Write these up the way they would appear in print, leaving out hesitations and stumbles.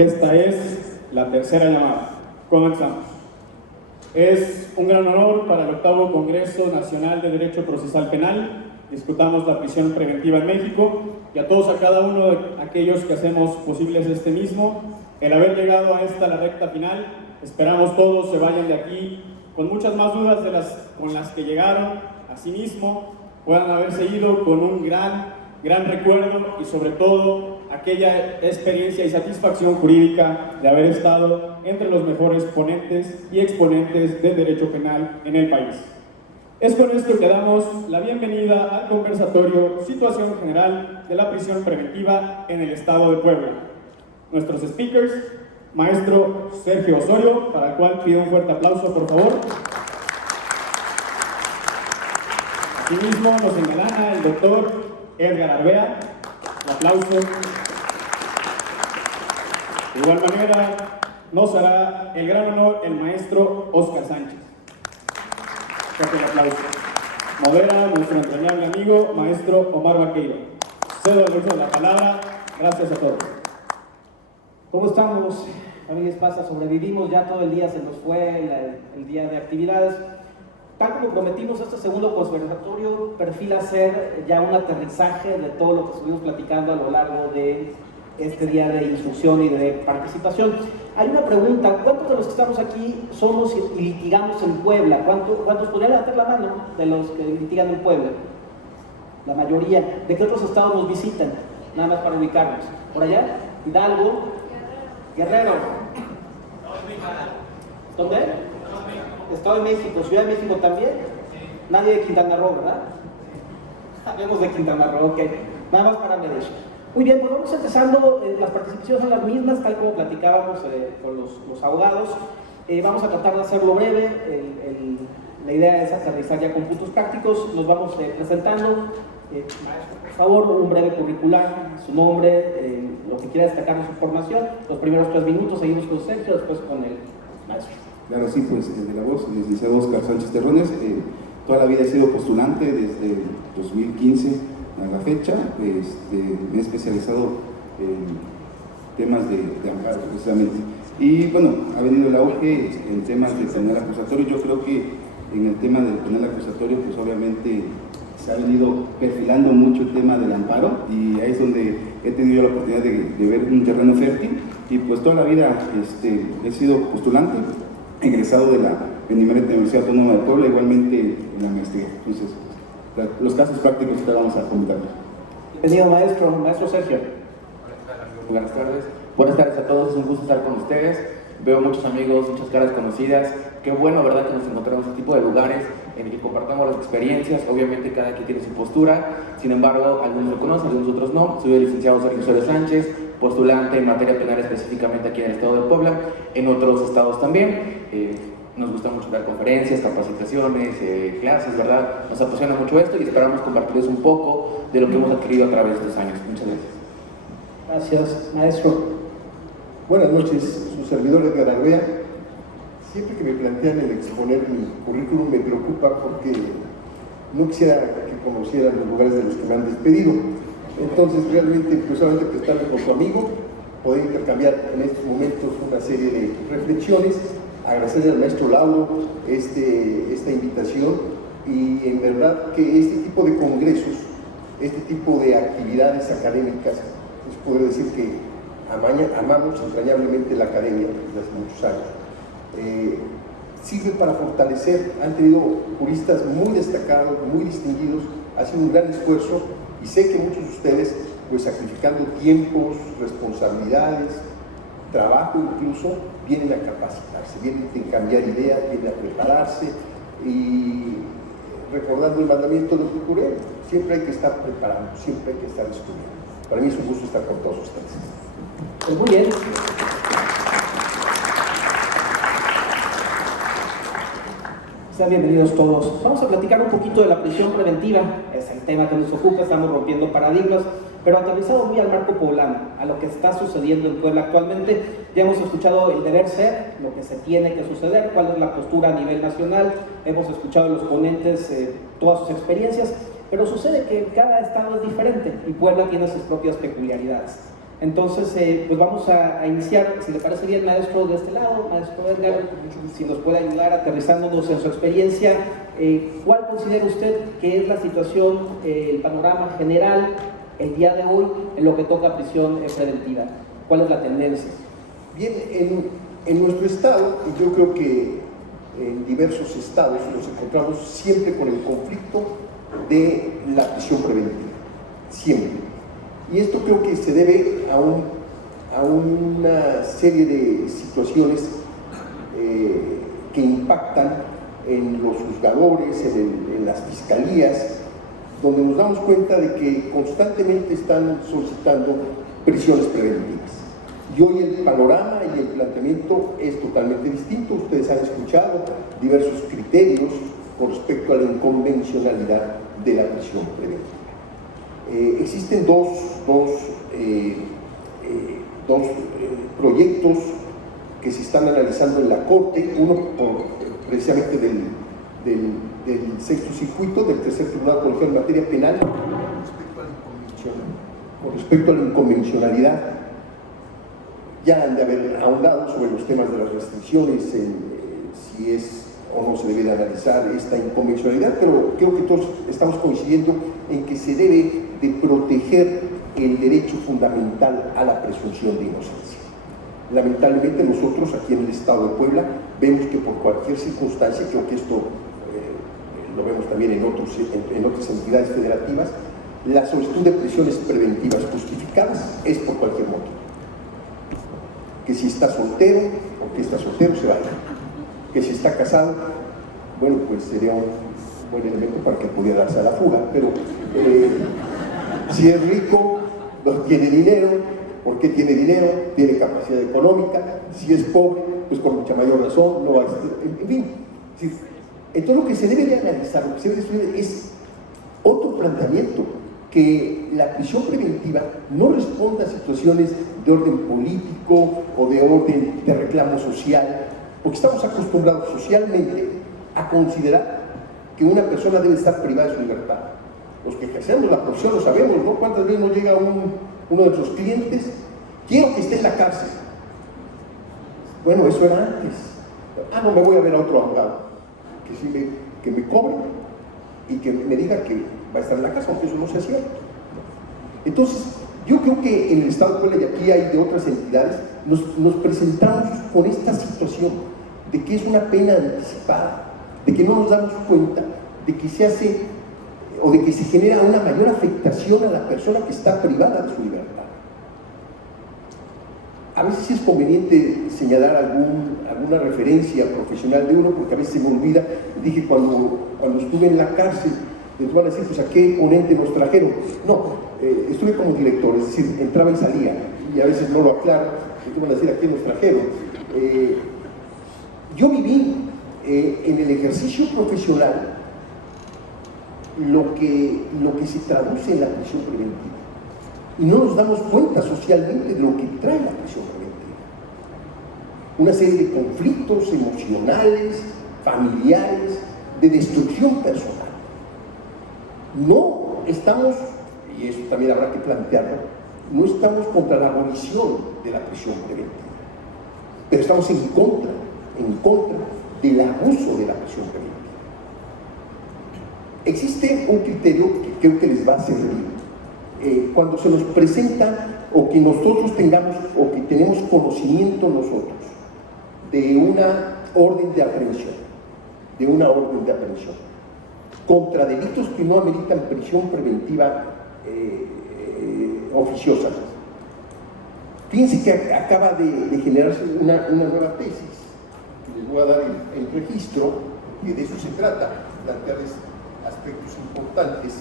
Esta es la tercera llamada. Comenzamos. Es un gran honor para el 8º Congreso Nacional de Derecho Procesal Penal. Discutamos la prisión preventiva en México y a todos, a cada uno de aquellos que hacemos posibles este mismo, el haber llegado a esta, la recta final. Esperamos todos se vayan de aquí con muchas más dudas de las con las que llegaron. Asimismo, puedan haberse ido con un gran recuerdo y sobre todo aquella experiencia y satisfacción jurídica de haber estado entre los mejores ponentes y exponentes del derecho penal en el país. Es con esto que damos la bienvenida al conversatorio Situación General de la Prisión Preventiva en el Estado de Puebla. Nuestros speakers, maestro Sergio Osorio, para el cual pido un fuerte aplauso, por favor. Asimismo nos engalana el doctor Edgar Arbea. Un aplauso. De igual manera, nos hará el gran honor el maestro Oscar Sánchez. Fuerte el aplauso. Modera nuestro entrañable amigo, maestro Omar Vaqueiro. Cedo el uso de la palabra. Gracias a todos. ¿Cómo estamos, familias Pasa? Sobrevivimos, ya todo el día se nos fue el día de actividades. Tal como prometimos, este segundo conversatorio perfila ser ya un aterrizaje de todo lo que estuvimos platicando a lo largo de este día de instrucción y de participación. Hay una pregunta: ¿cuántos de los que estamos aquí somos y litigamos en Puebla? ¿Cuántos podrían levantar la mano de los que litigan en Puebla? La mayoría. ¿De qué otros estados nos visitan? Nada más para ubicarnos. ¿Por allá? Hidalgo. Guerrero. ¿Dónde? Estado de México. Ciudad de México también. Nadie de Quintana Roo, ¿verdad? Hablemos de Quintana Roo, ok. Nada más para Medellín. Muy bien, pues vamos empezando. Las participaciones son las mismas, tal como platicábamos con los abogados. Vamos a tratar de hacerlo breve. La idea es aterrizar ya con puntos prácticos. Nos vamos presentando. Maestro, por favor, un breve curricular, su nombre, lo que quiera destacar de su formación. Los primeros 3 minutos, seguimos con Sergio, después con el maestro. Claro, sí, pues de la voz, el licenciado Oscar Sánchez Terrones. Toda la vida he sido postulante desde 2015 a la fecha. Me he especializado en temas de amparo, precisamente. Y bueno, ha venido el auge en temas de penal acusatorio. Yo creo que en el tema del penal acusatorio, pues obviamente se ha venido perfilando mucho el tema del amparo, y ahí es donde he tenido la oportunidad de ver un terreno fértil. Y pues toda la vida he sido postulante, egresado de la Benemérita Universidad Autónoma de Puebla, igualmente en la maestría. Entonces, los casos prácticos que vamos a comentar. Bienvenido, maestro Sergio. Buenas tardes. Buenas tardes a todos, es un gusto estar con ustedes. Veo muchos amigos, muchas caras conocidas. Qué bueno, ¿verdad?, que nos encontramos en este tipo de lugares en el que compartamos las experiencias. Obviamente cada quien tiene su postura, sin embargo, algunos lo conocen, algunos otros no. Soy el licenciado Sergio Osorio Sánchez, postulante en materia penal específicamente aquí en el estado de Puebla, en otros estados también. Nos gusta mucho dar conferencias, capacitaciones, clases, ¿verdad? Nos apasiona mucho esto y esperamos compartirles un poco de lo que hemos adquirido a través de estos años. Muchas gracias. Gracias, maestro. Buenas noches, su servidor Edgar Arbea. Siempre que me plantean el exponer mi currículum me preocupa porque no quisiera que conocieran los lugares de los que me han despedido. Entonces, realmente, pues solamente prestarme con su amigo, poder intercambiar en estos momentos una serie de reflexiones, agradecerle al maestro Lauro esta invitación, y en verdad que este tipo de congresos, este tipo de actividades académicas, pues puedo decir que amamos entrañablemente la academia desde hace muchos años. Sirve para fortalecer. Han tenido juristas muy destacados, muy distinguidos, ha sido un gran esfuerzo, y sé que muchos de ustedes, pues sacrificando tiempos, responsabilidades, trabajo incluso, vienen a capacitarse, vienen a cambiar ideas, vienen a prepararse, y recordando el mandamiento de Epicureo, siempre hay que estar preparando, siempre hay que estar estudiando. Para mí es un gusto estar con todos ustedes. Pues muy bien. Sean bienvenidos todos. Vamos a platicar un poquito de la prisión preventiva. Es el tema que nos ocupa, estamos rompiendo paradigmas, pero aterrizado muy al marco poblano, a lo que está sucediendo en Puebla actualmente. Ya hemos escuchado el deber ser, lo que se tiene que suceder, cuál es la postura a nivel nacional. Hemos escuchado a los ponentes todas sus experiencias, pero sucede que cada estado es diferente y Puebla tiene sus propias peculiaridades. Entonces, pues vamos a iniciar, si le parece bien, maestro, de este lado, maestro Edgar, si nos puede ayudar aterrizándonos en su experiencia. ¿Cuál considera usted que es la situación, el panorama general el día de hoy en lo que toca a prisión preventiva? ¿Cuál es la tendencia? Bien, en nuestro estado, y yo creo que en diversos estados, nos encontramos siempre con el conflicto de la prisión preventiva, siempre. Y esto creo que se debe a una serie de situaciones que impactan en los juzgadores, en las fiscalías, donde nos damos cuenta de que constantemente están solicitando prisiones preventivas. Y hoy el panorama y el planteamiento es totalmente distinto. Ustedes han escuchado diversos criterios con respecto a la inconvencionalidad de la prisión preventiva. Existen dos proyectos que se están analizando en la Corte, uno precisamente del sexto circuito, del tercer tribunal colegial en materia penal, con respecto a la inconvencionalidad. Ya han de haber ahondado sobre los temas de las restricciones, si es o no se debe de analizar esta inconvencionalidad, pero creo que todos estamos coincidiendo en que se debe de proteger el derecho fundamental a la presunción de inocencia. Lamentablemente nosotros aquí en el estado de Puebla vemos que por cualquier circunstancia, creo que esto lo vemos también en otras entidades federativas, la solicitud de prisiones preventivas justificadas es por cualquier motivo. Que si está soltero o que está soltero se vaya. Que si está casado, bueno, pues sería un buen elemento para que pudiera darse a la fuga, pero si es rico, no tiene dinero. ¿Por qué tiene dinero? Tiene capacidad económica. Si es pobre, pues con mucha mayor razón no va a existir. En fin, entonces lo que se debe de analizar, lo que se debe de estudiar es otro planteamiento, que la prisión preventiva no responda a situaciones de orden político o de orden de reclamo social, porque estamos acostumbrados socialmente a considerar que una persona debe estar privada de su libertad. Los que ejercemos la profesión lo sabemos, ¿no? ¿Cuántas veces nos llega uno de nuestros clientes? Quiero que esté en la cárcel. Bueno, eso era antes. Ah, no, me voy a ver a otro abogado que me cobre y que me diga que va a estar en la casa, aunque eso no sea cierto. Entonces, yo creo que en el estado de Puebla, y aquí hay de otras entidades, nos presentamos con esta situación de que es una pena anticipada, de que no nos damos cuenta de que se hace o de que se genera una mayor afectación a la persona que está privada de su libertad. A veces sí es conveniente señalar alguna referencia profesional de uno, porque a veces se me olvida. Dije cuando estuve en la cárcel, les van a decir, pues ¿a qué ponente nos trajeron? No, estuve como director, es decir, entraba y salía, y a veces no lo aclaro, y van a decir, ¿a qué nos trajeron? Yo viví en el ejercicio profesional lo que se traduce en la prisión preventiva, y no nos damos cuenta socialmente de lo que trae la prisión preventiva. Una serie de conflictos emocionales, familiares, de destrucción personal. No estamos, y eso también habrá que plantearlo, no estamos contra la abolición de la prisión preventiva, pero estamos en contra del abuso de la prisión preventiva. Existe un criterio que creo que les va a servir cuando se nos presenta o que nosotros tengamos o que tenemos conocimiento nosotros de una orden de aprehensión, contra delitos que no ameritan prisión preventiva oficiosa. Fíjense que acaba de generarse una nueva tesis, que les voy a dar el registro, que de eso se trata, plantearles aspectos importantes.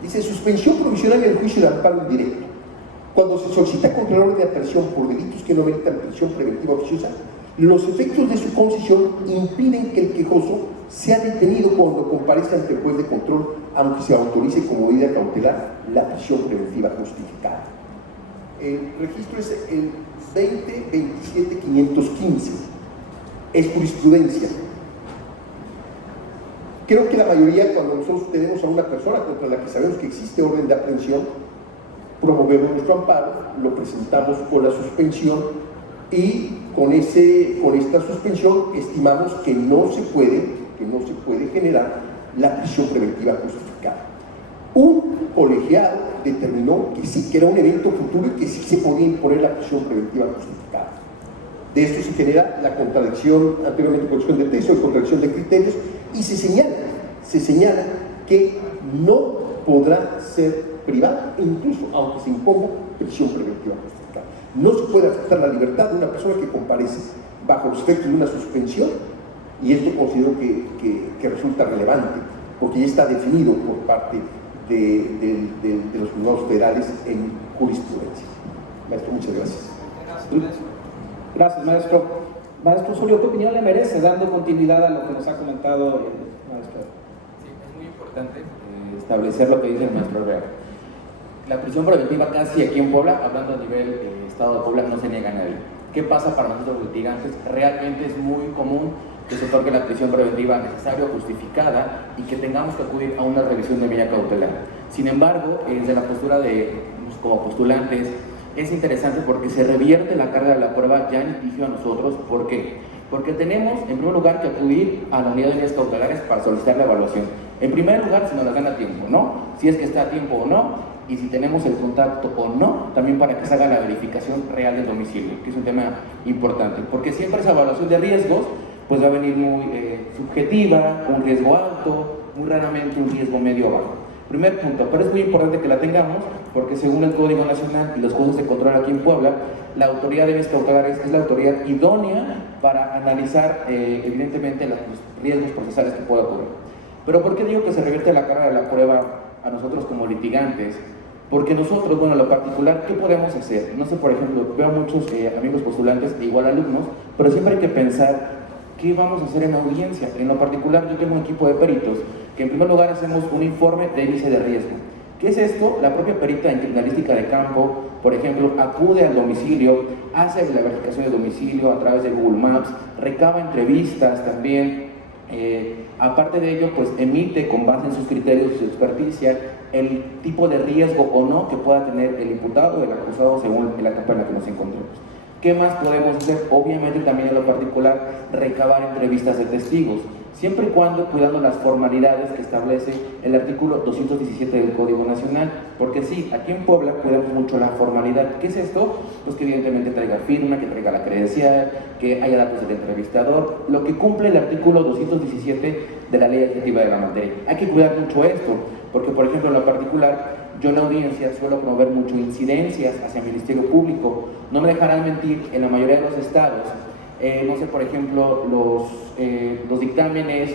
Dice: suspensión provisional en el juicio de amparo indirecto. Cuando se solicita contra la orden de aprehensión por delitos que no meritan prisión preventiva oficiosa, los efectos de su concesión impiden que el quejoso sea detenido cuando comparezca ante el juez de control, aunque se autorice como medida cautelar la prisión preventiva justificada. El registro es el 20-27-515. Es jurisprudencia. Creo que la mayoría, cuando nosotros tenemos a una persona contra la que sabemos que existe orden de aprehensión, promovemos nuestro amparo, lo presentamos con la suspensión y con esta suspensión estimamos que no se puede generar la prisión preventiva justificada. Un colegiado determinó que sí, que era un evento futuro y que sí se podía imponer la prisión preventiva justificada. De esto se genera la contradicción, anteriormente contradicción de texto y contradicción de criterios, y se señala que no podrá ser privada, incluso aunque se imponga prisión preventiva justificada. No se puede afectar la libertad de una persona que comparece bajo los efectos de una suspensión, y esto considero que resulta relevante, porque ya está definido por parte de los juzgados federales en jurisprudencia. Maestro, muchas gracias. Gracias, maestro. Maestro Osorio, ¿qué opinión le merece, dando continuidad a lo que nos ha comentado el maestro? Sí, es muy importante establecer lo que dice el maestro Herrera. La prisión preventiva casi aquí en Puebla, hablando a nivel Estado de Puebla, no se niega a nadie. ¿Qué pasa para nosotros los litigantes? Realmente es muy común que se otorgue la prisión preventiva necesaria o justificada y que tengamos que acudir a una revisión de medida cautelar. Sin embargo, desde la postura de como postulantes, es interesante porque se revierte la carga de la prueba ya en litigio a nosotros. ¿Por qué? Porque tenemos, en primer lugar, que acudir a la unidad de medidas cautelares para solicitar la evaluación. En primer lugar, si nos la dan a tiempo, ¿no? Si es que está a tiempo o no, y si tenemos el contacto o no, también para que se haga la verificación real del domicilio, que es un tema importante, porque siempre esa evaluación de riesgos pues va a venir muy subjetiva, un riesgo alto, muy raramente un riesgo medio o bajo. Primer punto, pero es muy importante que la tengamos, porque según el Código Nacional y los jueces de control aquí en Puebla, la autoridad de medidas cautelares es la autoridad idónea para analizar evidentemente los riesgos procesales que pueda ocurrir. Pero ¿por qué digo que se revierte la carga de la prueba a nosotros como litigantes? Porque nosotros, bueno, en lo particular, ¿qué podemos hacer? No sé, por ejemplo, veo muchos amigos postulantes, igual alumnos, pero siempre hay que pensar qué vamos a hacer en audiencia. En lo particular, yo tengo un equipo de peritos que en primer lugar hacemos un informe de índice de riesgo. ¿Qué es esto? La propia perita en criminalística de campo, por ejemplo, acude al domicilio, hace la verificación del domicilio a través de Google Maps, recaba entrevistas también. Aparte de ello, pues emite con base en sus criterios y su experticia el tipo de riesgo o no que pueda tener el imputado o el acusado según la etapa en la que nos encontremos. ¿Qué más podemos hacer? Obviamente también en lo particular recabar entrevistas de testigos, siempre y cuando cuidando las formalidades que establece el artículo 217 del Código Nacional, porque sí, aquí en Puebla cuidamos mucho la formalidad. ¿Qué es esto? Pues que evidentemente traiga firma, que traiga la credencial, que haya datos del entrevistador, lo que cumple el artículo 217 de la Ley Ejecutiva de la materia. Hay que cuidar mucho esto, porque por ejemplo en lo particular, yo en la audiencia suelo promover mucho incidencias hacia el Ministerio Público. No me dejarán mentir, en la mayoría de los estados, no sé, por ejemplo, los dictámenes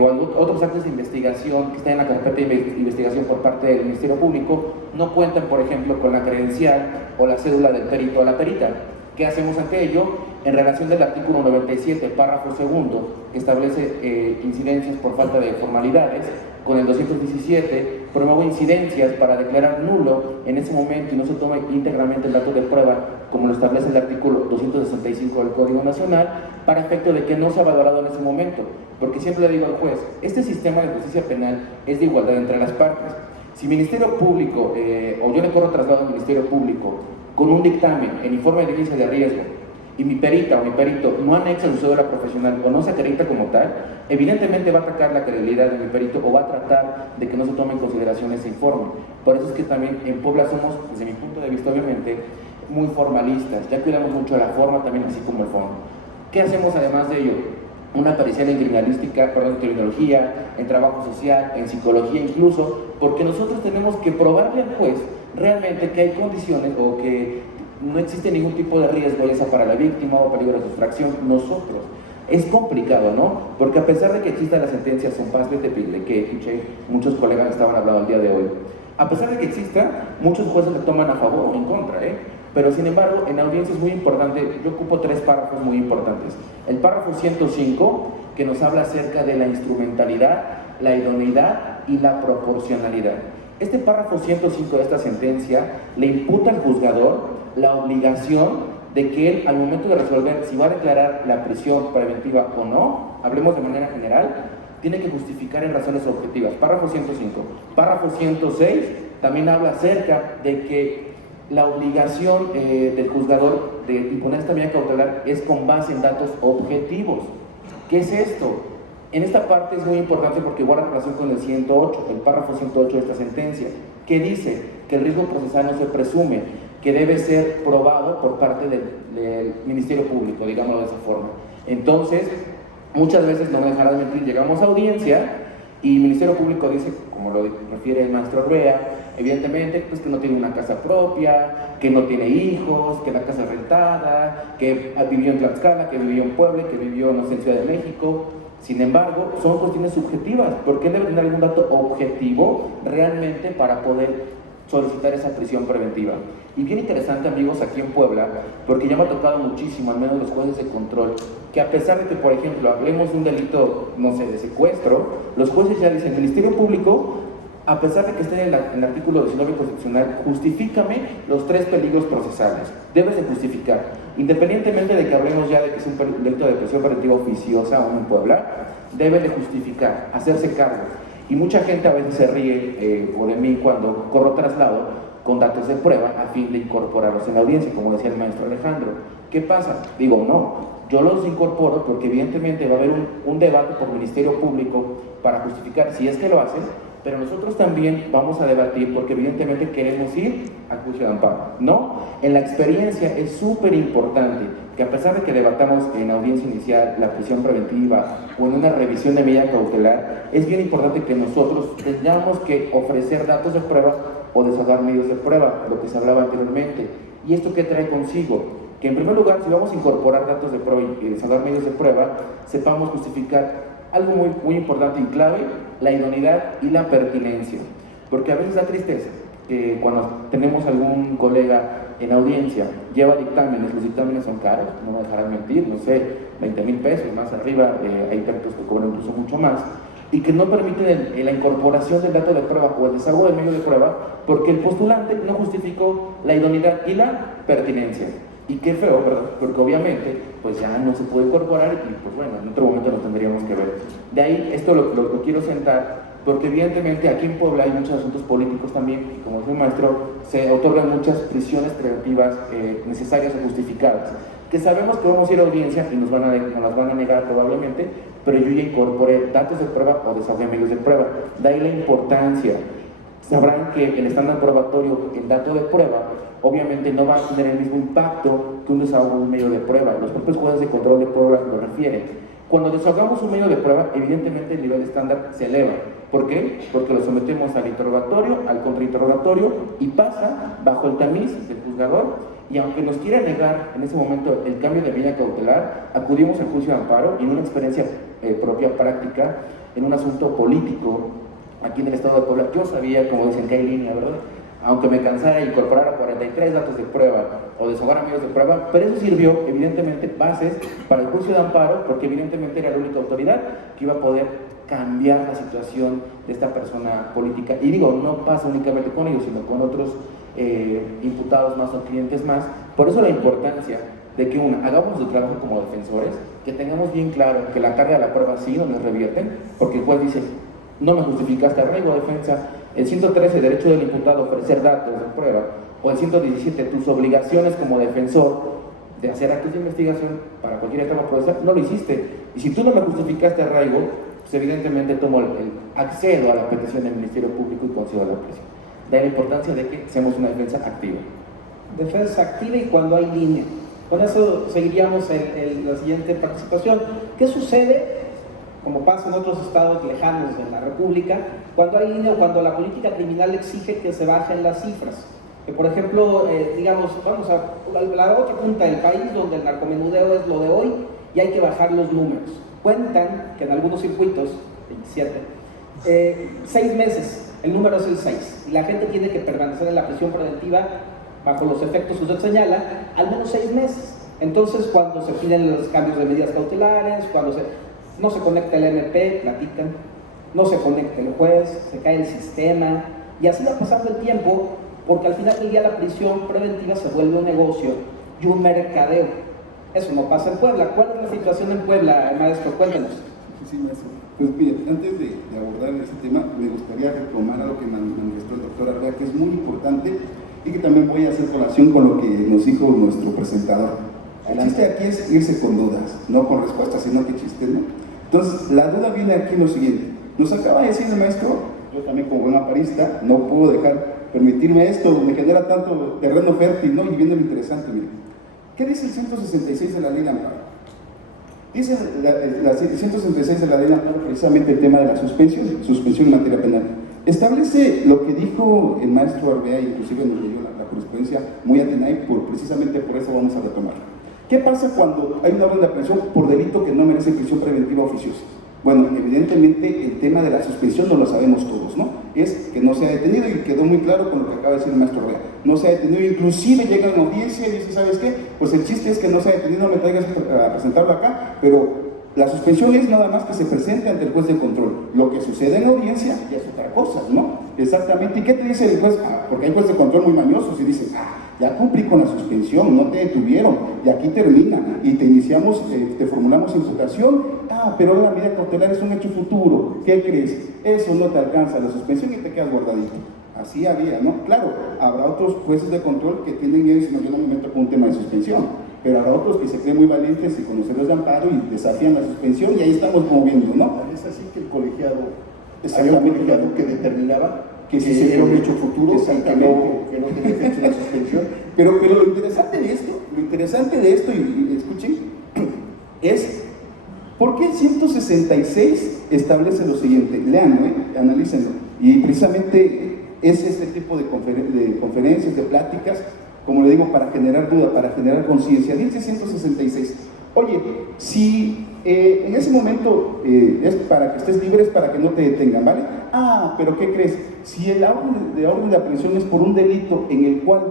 o otros actos de investigación que están en la carpeta de investigación por parte del Ministerio Público no cuentan, por ejemplo, con la credencial o la cédula del perito o la perita. ¿Qué hacemos ante ello? En relación del artículo 97, párrafo segundo, que establece incidencias por falta de formalidades, con el 217 promuevo incidencias para declarar nulo en ese momento y no se tome íntegramente el dato de prueba, como lo establece el artículo 265 del Código Nacional, para efecto de que no sea valorado en ese momento. Porque siempre le digo al juez, este sistema de justicia penal es de igualdad entre las partes. Si Ministerio Público, o yo le corro traslado al Ministerio Público, con un dictamen, el informe de índice de riesgo, y mi perita o mi perito no anexa su cédula profesional o no se acredita como tal, evidentemente va a atacar la credibilidad de mi perito o va a tratar de que no se tome en consideración ese informe. Por eso es que también en Puebla somos, desde mi punto de vista obviamente, muy formalistas, ya cuidamos mucho la forma también así como el fondo. ¿Qué hacemos además de ello? Una pericial en criminalística, perdón, en criminología, en trabajo social, en psicología incluso, porque nosotros tenemos que probarle al juez realmente que hay condiciones o que no existe ningún tipo de riesgo, ya sea para la víctima o peligro de sustracción. Nosotros, es complicado, ¿no? Porque a pesar de que exista la sentencia son paz de Tepigle, que escuché muchos colegas estaban hablando el día de hoy, a pesar de que exista, muchos jueces le toman a favor o en contra, pero sin embargo, en audiencia es muy importante, yo ocupo 3 párrafos muy importantes. El párrafo 105, que nos habla acerca de la instrumentalidad, la idoneidad y la proporcionalidad. Este párrafo 105 de esta sentencia le imputa al juzgador la obligación de que él, al momento de resolver si va a declarar la prisión preventiva o no, hablemos de manera general, tiene que justificar en razones objetivas. Párrafo 105. Párrafo 106, también habla acerca de que la obligación del juzgador de imponer esta medida cautelar es con base en datos objetivos. ¿Qué es esto? En esta parte es muy importante porque guarda relación con el 108, el párrafo 108 de esta sentencia, que dice que el riesgo procesal no se presume, que debe ser probado por parte del Ministerio Público, digámoslo de esa forma. Entonces, muchas veces, no me dejará de mentir, llegamos a audiencia y el Ministerio Público dice, como lo refiere el maestro Rea, evidentemente, pues que no tiene una casa propia, que no tiene hijos, que la casa es rentada, que vivió en Tlaxcala, que vivió en Puebla, que vivió, no sé, en Ciudad de México. Sin embargo, son cuestiones subjetivas, porque debe tener algún dato objetivo realmente para poder solicitar esa prisión preventiva. Y bien interesante, amigos, aquí en Puebla, porque ya me ha tocado muchísimo, al menos los jueces de control, que a pesar de que, por ejemplo, hablemos de un delito, no sé, de secuestro, los jueces ya dicen, el Ministerio Público, a pesar de que esté en el artículo 19 constitucional, justifícame los 3 peligros procesales. Debes de justificar, independientemente de que hablemos ya de que es un delito de prisión preventiva oficiosa aún en Puebla, debe de justificar, hacerse cargo. Y mucha gente a veces se ríe o de mí cuando corro traslado con datos de prueba a fin de incorporarlos en la audiencia, como decía el maestro Alejandro. ¿Qué pasa? Digo, no, yo los incorporo porque evidentemente va a haber un debate por Ministerio Público para justificar si es que lo hacen, pero nosotros también vamos a debatir porque evidentemente queremos ir al juicio de amparo, ¿no? En la experiencia es súper importante que a pesar de que debatamos en audiencia inicial la prisión preventiva o en una revisión de medida cautelar, es bien importante que nosotros tengamos que ofrecer datos de prueba o desahogar medios de prueba, lo que se hablaba anteriormente. ¿Y esto qué trae consigo? Que en primer lugar, si vamos a incorporar datos de prueba y desahogar medios de prueba, sepamos justificar algo muy, muy importante y clave, la idoneidad y la pertinencia. Porque a veces da tristeza que cuando tenemos algún colega en audiencia, lleva dictámenes, los dictámenes son caros, no me dejarán mentir, no sé, 20,000 pesos, más arriba, hay tantos que cobran incluso mucho más, y que no permiten la incorporación del dato de prueba o el desahogo del medio de prueba porque el postulante no justificó la idoneidad y la pertinencia. Y qué feo, ¿verdad? Porque obviamente pues ya no se puede incorporar y pues bueno, en otro momento lo tendríamos que ver. De ahí esto lo quiero sentar porque evidentemente aquí en Puebla hay muchos asuntos políticos también y como dice el maestro, se otorgan muchas prisiones preventivas necesarias o justificadas, que sabemos que vamos a ir a audiencia y nos las van a negar probablemente, pero yo ya incorporé datos de prueba o desahogué medios de prueba. De ahí la importancia. Sabrán que el estándar probatorio, el dato de prueba, obviamente no va a tener el mismo impacto que un desahogo de un medio de prueba. Los propios jueces de control de prueba lo refieren. Cuando desahogamos un medio de prueba, evidentemente el nivel estándar se eleva. ¿Por qué? Porque lo sometemos al interrogatorio, al contrainterrogatorio y pasa bajo el tamiz del juzgador. Y aunque nos quiera negar en ese momento el cambio de medida cautelar, acudimos al juicio de amparo y en una experiencia propia práctica, en un asunto político, aquí en el estado de Puebla, yo sabía, como dicen, que hay línea, ¿verdad? Aunque me cansara de incorporar a 43 datos de prueba o desahogar a medios de prueba, pero eso sirvió, evidentemente, bases para el juicio de amparo, porque evidentemente era la única autoridad que iba a poder cambiar la situación de esta persona política. Y digo, no pasa únicamente con ellos, sino con otros imputados más o clientes más. Por eso la importancia de que hagamos nuestro trabajo como defensores, que tengamos bien claro que la carga de la prueba sí no nos revierten, porque el juez dice, no me justificaste arraigo, defensa. El 113, derecho del imputado a ofrecer datos de prueba, o el 117, tus obligaciones como defensor de hacer actos de investigación para cualquier etapa procesal, no lo hiciste. Y si tú no me justificaste arraigo, pues evidentemente tomo accedo a la petición del Ministerio Público y concedo la prisión. De ahí la importancia de que seamos una defensa activa. Defensa activa y cuando hay línea. Con eso seguiríamos la siguiente participación. ¿Qué sucede, como pasa en otros estados lejanos de la República, cuando hay línea o cuando la política criminal exige que se bajen las cifras? Que por ejemplo, digamos, vamos a la otra punta del país donde el narcomenudeo es lo de hoy y hay que bajar los números. Cuentan que en algunos circuitos, 27, 6 meses, el número es el 6, y la gente tiene que permanecer en la prisión preventiva bajo los efectos que usted señala, al menos 6 meses. Entonces, cuando se piden los cambios de medidas cautelares, cuando no se conecta el MP, platican, no se conecta el juez, se cae el sistema, y así va pasando el tiempo, porque al final del día la prisión preventiva se vuelve un negocio y un mercadeo. Eso no pasa en Puebla. ¿Cuál es la situación en Puebla, maestro? Cuéntenos. Sí, maestro. Pues mire, antes de abordar este tema, me gustaría retomar algo que manifestó el doctor Arvea, que es muy importante y que también voy a hacer colación con lo que nos dijo nuestro presentador. El chiste aquí es irse con dudas, no con respuestas, sino que chiste, ¿no? Entonces, la duda viene aquí en lo siguiente. Nos acaba de decir el maestro, yo también como buen aparista, no puedo permitirme esto, me genera tanto terreno fértil, ¿no? Y viene lo interesante, mire. ¿Qué dice el 166 de la ley de amparo? Dice la 166 de la ley de amparo precisamente el tema de la suspensión en materia penal. Establece lo que dijo el maestro Arvea, inclusive nos leyó la jurisprudencia muy atinada y precisamente por eso vamos a retomar. ¿Qué pasa cuando hay una orden de aprehensión por delito que no merece prisión preventiva oficiosa? Bueno, evidentemente el tema de la suspensión no lo sabemos todos, ¿no? Es que no se ha detenido y quedó muy claro con lo que acaba de decir el maestro Arvea. No se ha detenido, inclusive llega a la audiencia y dice, ¿sabes qué? Pues el chiste es que no se ha detenido, no me traigas a presentarlo acá, pero la suspensión es nada más que se presente ante el juez de control. Lo que sucede en la audiencia ya es otra cosa, ¿no? Exactamente. ¿Y qué te dice el juez? Porque hay juez de control muy mañosos y dicen, ya cumplí con la suspensión, no te detuvieron, y aquí termina, y te iniciamos, te formulamos imputación, pero la medida cautelar es un hecho futuro, ¿qué crees? Eso no te alcanza la suspensión y te quedas guardadito. Así había, ¿no? Claro, habrá otros jueces de control que tienen miedo y dicen, no, yo no me meto con un tema de suspensión, pero habrá otros que se creen muy valientes y conocedores de amparo y desafían la suspensión y ahí estamos moviendo, ¿no? Es así que el colegiado, Exactamente. había un colegiado que determinaba que si era un hecho futuro, exactamente, que no tenía efecto la suspensión. Pero lo interesante de esto, y escuchen, es ¿por qué el 166 establece lo siguiente? Leanlo, analícenlo. Y precisamente es este tipo de conferencias, de pláticas, como le digo, para generar duda, para generar conciencia. Dice 166, oye, si en ese momento es para que estés libre, es para que no te detengan, ¿vale? Pero ¿qué crees? Si el orden de aprehensión es por un delito en el cual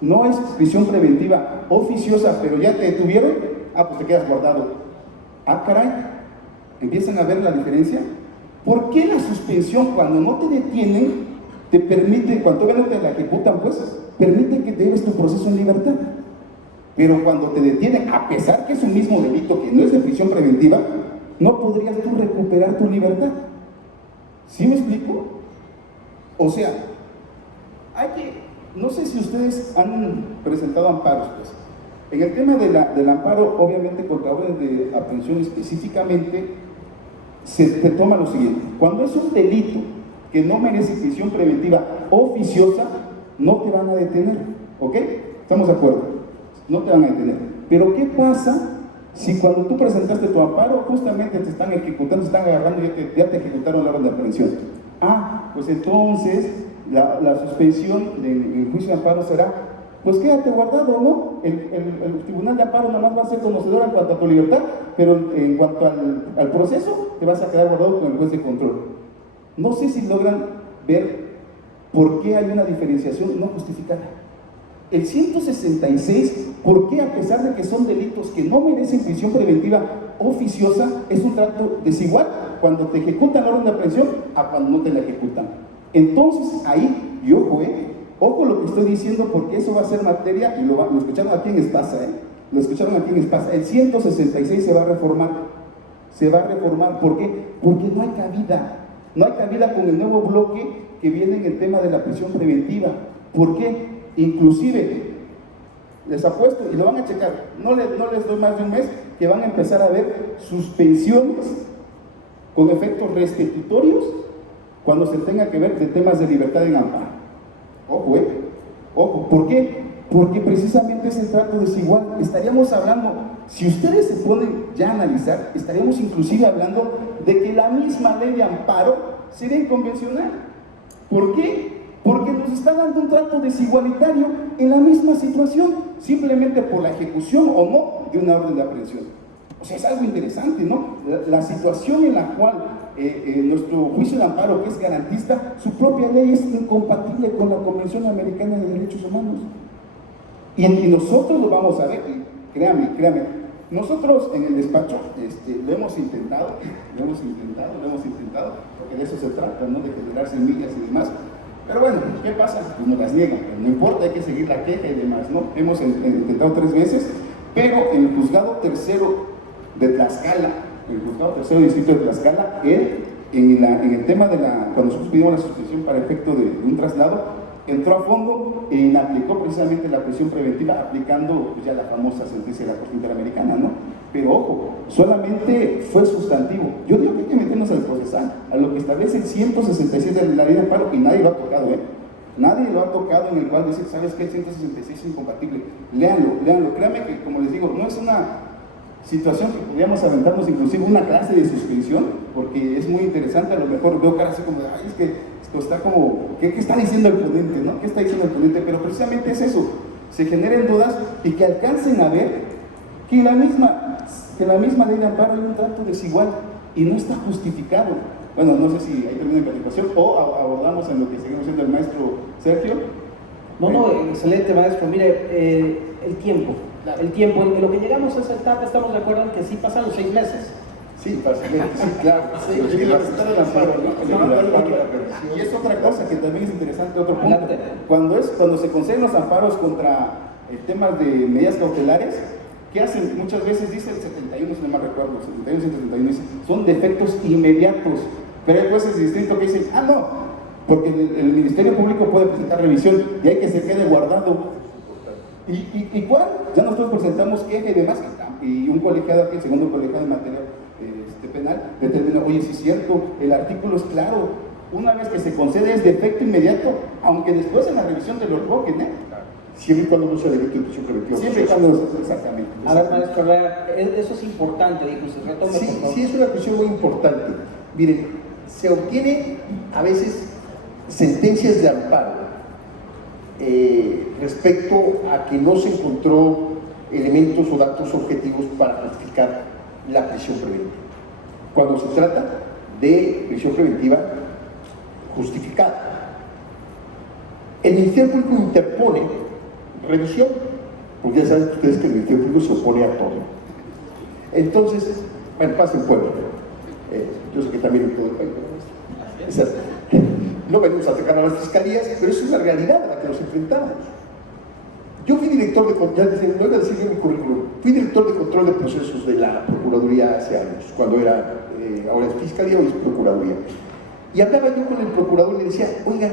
no es prisión preventiva oficiosa, pero ya te detuvieron, pues te quedas guardado. Caray, ¿empiezan a ver la diferencia? ¿Por qué la suspensión cuando no te detienen te permite, cuando todavía no te la ejecutan, pues, permite que te lleves tu proceso en libertad? Pero cuando te detienen, a pesar que es un mismo delito que no es de prisión preventiva, no podrías tú recuperar tu libertad. ¿Sí me explico? O sea, no sé si ustedes han presentado amparos, pues. En el tema del amparo, obviamente contra órdenes de aprehensión específicamente, se toma lo siguiente: cuando es un delito que no merece prisión preventiva oficiosa, no te van a detener, ¿ok? ¿Estamos de acuerdo? No te van a detener. Pero ¿qué pasa si cuando tú presentaste tu amparo, justamente te están ejecutando, te están agarrando y ya te ejecutaron la orden de aprehensión? Pues entonces la suspensión del juicio de amparo será, pues quédate guardado, ¿no? El tribunal de amparo nada más va a ser conocedor en cuanto a tu libertad, pero en cuanto al proceso, te vas a quedar guardado con el juez de control. No sé si logran ver por qué hay una diferenciación no justificada. El 166, ¿por qué a pesar de que son delitos que no merecen prisión preventiva oficiosa, es un trato desigual cuando te ejecutan la orden de aprehensión a cuando no te la ejecutan? Entonces ahí, y ojo lo que estoy diciendo, porque eso va a ser materia, y lo escucharon aquí en Espasa, lo escucharon aquí en Espasa, el 166 se va a reformar, ¿por qué? Porque no hay cabida con el nuevo bloque que viene en el tema de la prisión preventiva. ¿Por qué? Inclusive, les apuesto, y lo van a checar, no les doy más de un mes, que van a empezar a ver suspensiones con efectos restitutorios cuando se tenga que ver de temas de libertad en amparo. Ojo, ¿por qué? Porque precisamente es el trato desigual. Estaríamos hablando, si ustedes se ponen ya a analizar, estaríamos inclusive hablando de que la misma ley de amparo sería inconvencional. ¿Por qué? Porque nos está dando un trato desigualitario en la misma situación, simplemente por la ejecución o no de una orden de aprehensión. O sea, es algo interesante, ¿no? La situación en la cual nuestro juicio de amparo, que es garantista, su propia ley es incompatible con la Convención Americana de Derechos Humanos. Y nosotros lo vamos a ver, y créame, nosotros en el despacho lo hemos intentado, porque de eso se trata, ¿no? De generar semillas y demás. Pero bueno, ¿qué pasa? Pues nos las niegan, no importa, hay que seguir la queja y demás, ¿no? Hemos intentado 3 veces, pero en el juzgado tercero de Tlaxcala, el juzgado tercero distrito de Tlaxcala, él, en el tema de cuando nosotros pedimos la suspensión para efecto de un traslado, entró a fondo e aplicó precisamente la prisión preventiva, aplicando pues, ya la famosa sentencia de la Corte Interamericana, ¿no? Pero ojo, solamente fue sustantivo. Yo digo que hay que meternos al procesal, a lo que establece el 166 de la ley de amparo, y nadie lo ha tocado, ¿eh? Nadie lo ha tocado, en el cual dice, ¿sabes qué? El 166 es incompatible. Léanlo. Créanme que, como les digo, no es una situación que podríamos aventarnos inclusive una clase de suspensión, porque es muy interesante. A lo mejor veo cara así como de, ay, es que esto está como, ¿qué está diciendo el ponente, no? ¿Qué está diciendo el ponente? Pero precisamente es eso, se generen dudas y que alcancen a ver que en la misma ley de amparo hay un trato desigual y no está justificado. Bueno, no sé si ahí termina mi participación o abordamos en lo que seguimos siendo el maestro Sergio. No, excelente maestro. Mire, el tiempo. Claro. El tiempo, en lo que llegamos a esa etapa, estamos de acuerdo en que sí pasan los 6 meses. Sí, fácilmente, sí, claro. Sí, Sí, la presentar el amparo, ¿no? Y es otra cosa que también es interesante, otro punto. Adelante. Cuando se conceden los amparos contra temas de medidas cautelares, ¿qué hacen? Muchas veces dice el 71, si no me recuerdo, 71, 71, dice, son defectos inmediatos. Pero hay jueces de distrito que dicen, no, porque el Ministerio Público puede presentar revisión y hay que se quede guardado. ¿Y cuál? Ya nosotros presentamos queja y demás, y un colegiado aquí, el segundo colegiado en materia penal, determina, oye, si es cierto, el artículo es claro, una vez que se concede es defecto inmediato, aunque después en la revisión de los bloques, ¿eh? Siempre y cuando no sea delito de prisión preventiva. Siempre y cuando, exactamente. A ver, maestro, eso es importante, dijo usted, retome, Sí, por favor. sí, es una cuestión muy importante. Miren, se obtiene a veces sentencias de amparo respecto a que no se encontró elementos o datos objetivos para justificar la prisión preventiva. Cuando se trata de prisión preventiva justificada, el Ministerio Público interpone revisión, porque ya saben ustedes que el Ministerio Público se opone a todo. Entonces, bueno, pasa en Puebla. Yo sé que también en todo el país, no venimos a atacar a las fiscalías, pero eso es la realidad a la que nos enfrentamos. Yo fui director de control, no iba a decir en mi currículum, fui director de control de procesos de la Procuraduría hace años, cuando era, ahora es Fiscalía, hoy es Procuraduría. Y hablaba yo con el procurador y le decía, oigan,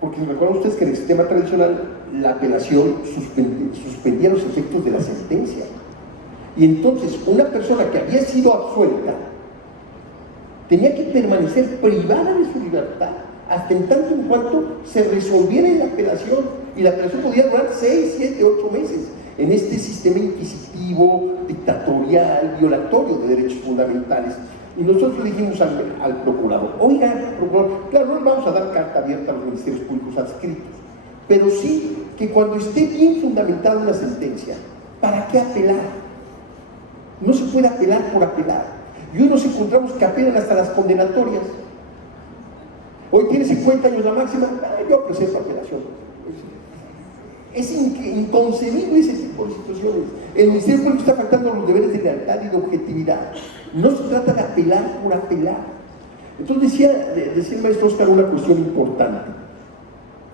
porque recuerdan ustedes que en el sistema tradicional la apelación suspendía los efectos de la sentencia. Y entonces una persona que había sido absuelta tenía que permanecer privada de su libertad hasta en tanto en cuanto se resolviera en la apelación. Y la apelación podía durar 6, 7, 8 meses en este sistema inquisitivo, dictatorial, violatorio de derechos fundamentales. Y nosotros le dijimos al procurador, oiga, procurador, claro, no le vamos a dar carta abierta a los ministerios públicos adscritos, pero sí que cuando esté bien fundamentada una sentencia, ¿para qué apelar? No se puede apelar por apelar. Y hoy nos encontramos que apelan hasta las condenatorias. Hoy tiene 50 años la máxima, yo presento apelación. Es inconcebible ese tipo de situaciones. El Ministerio Público está faltando los deberes de lealtad y de objetividad. No se trata de apelar por apelar. Entonces decía el maestro Oscar una cuestión importante.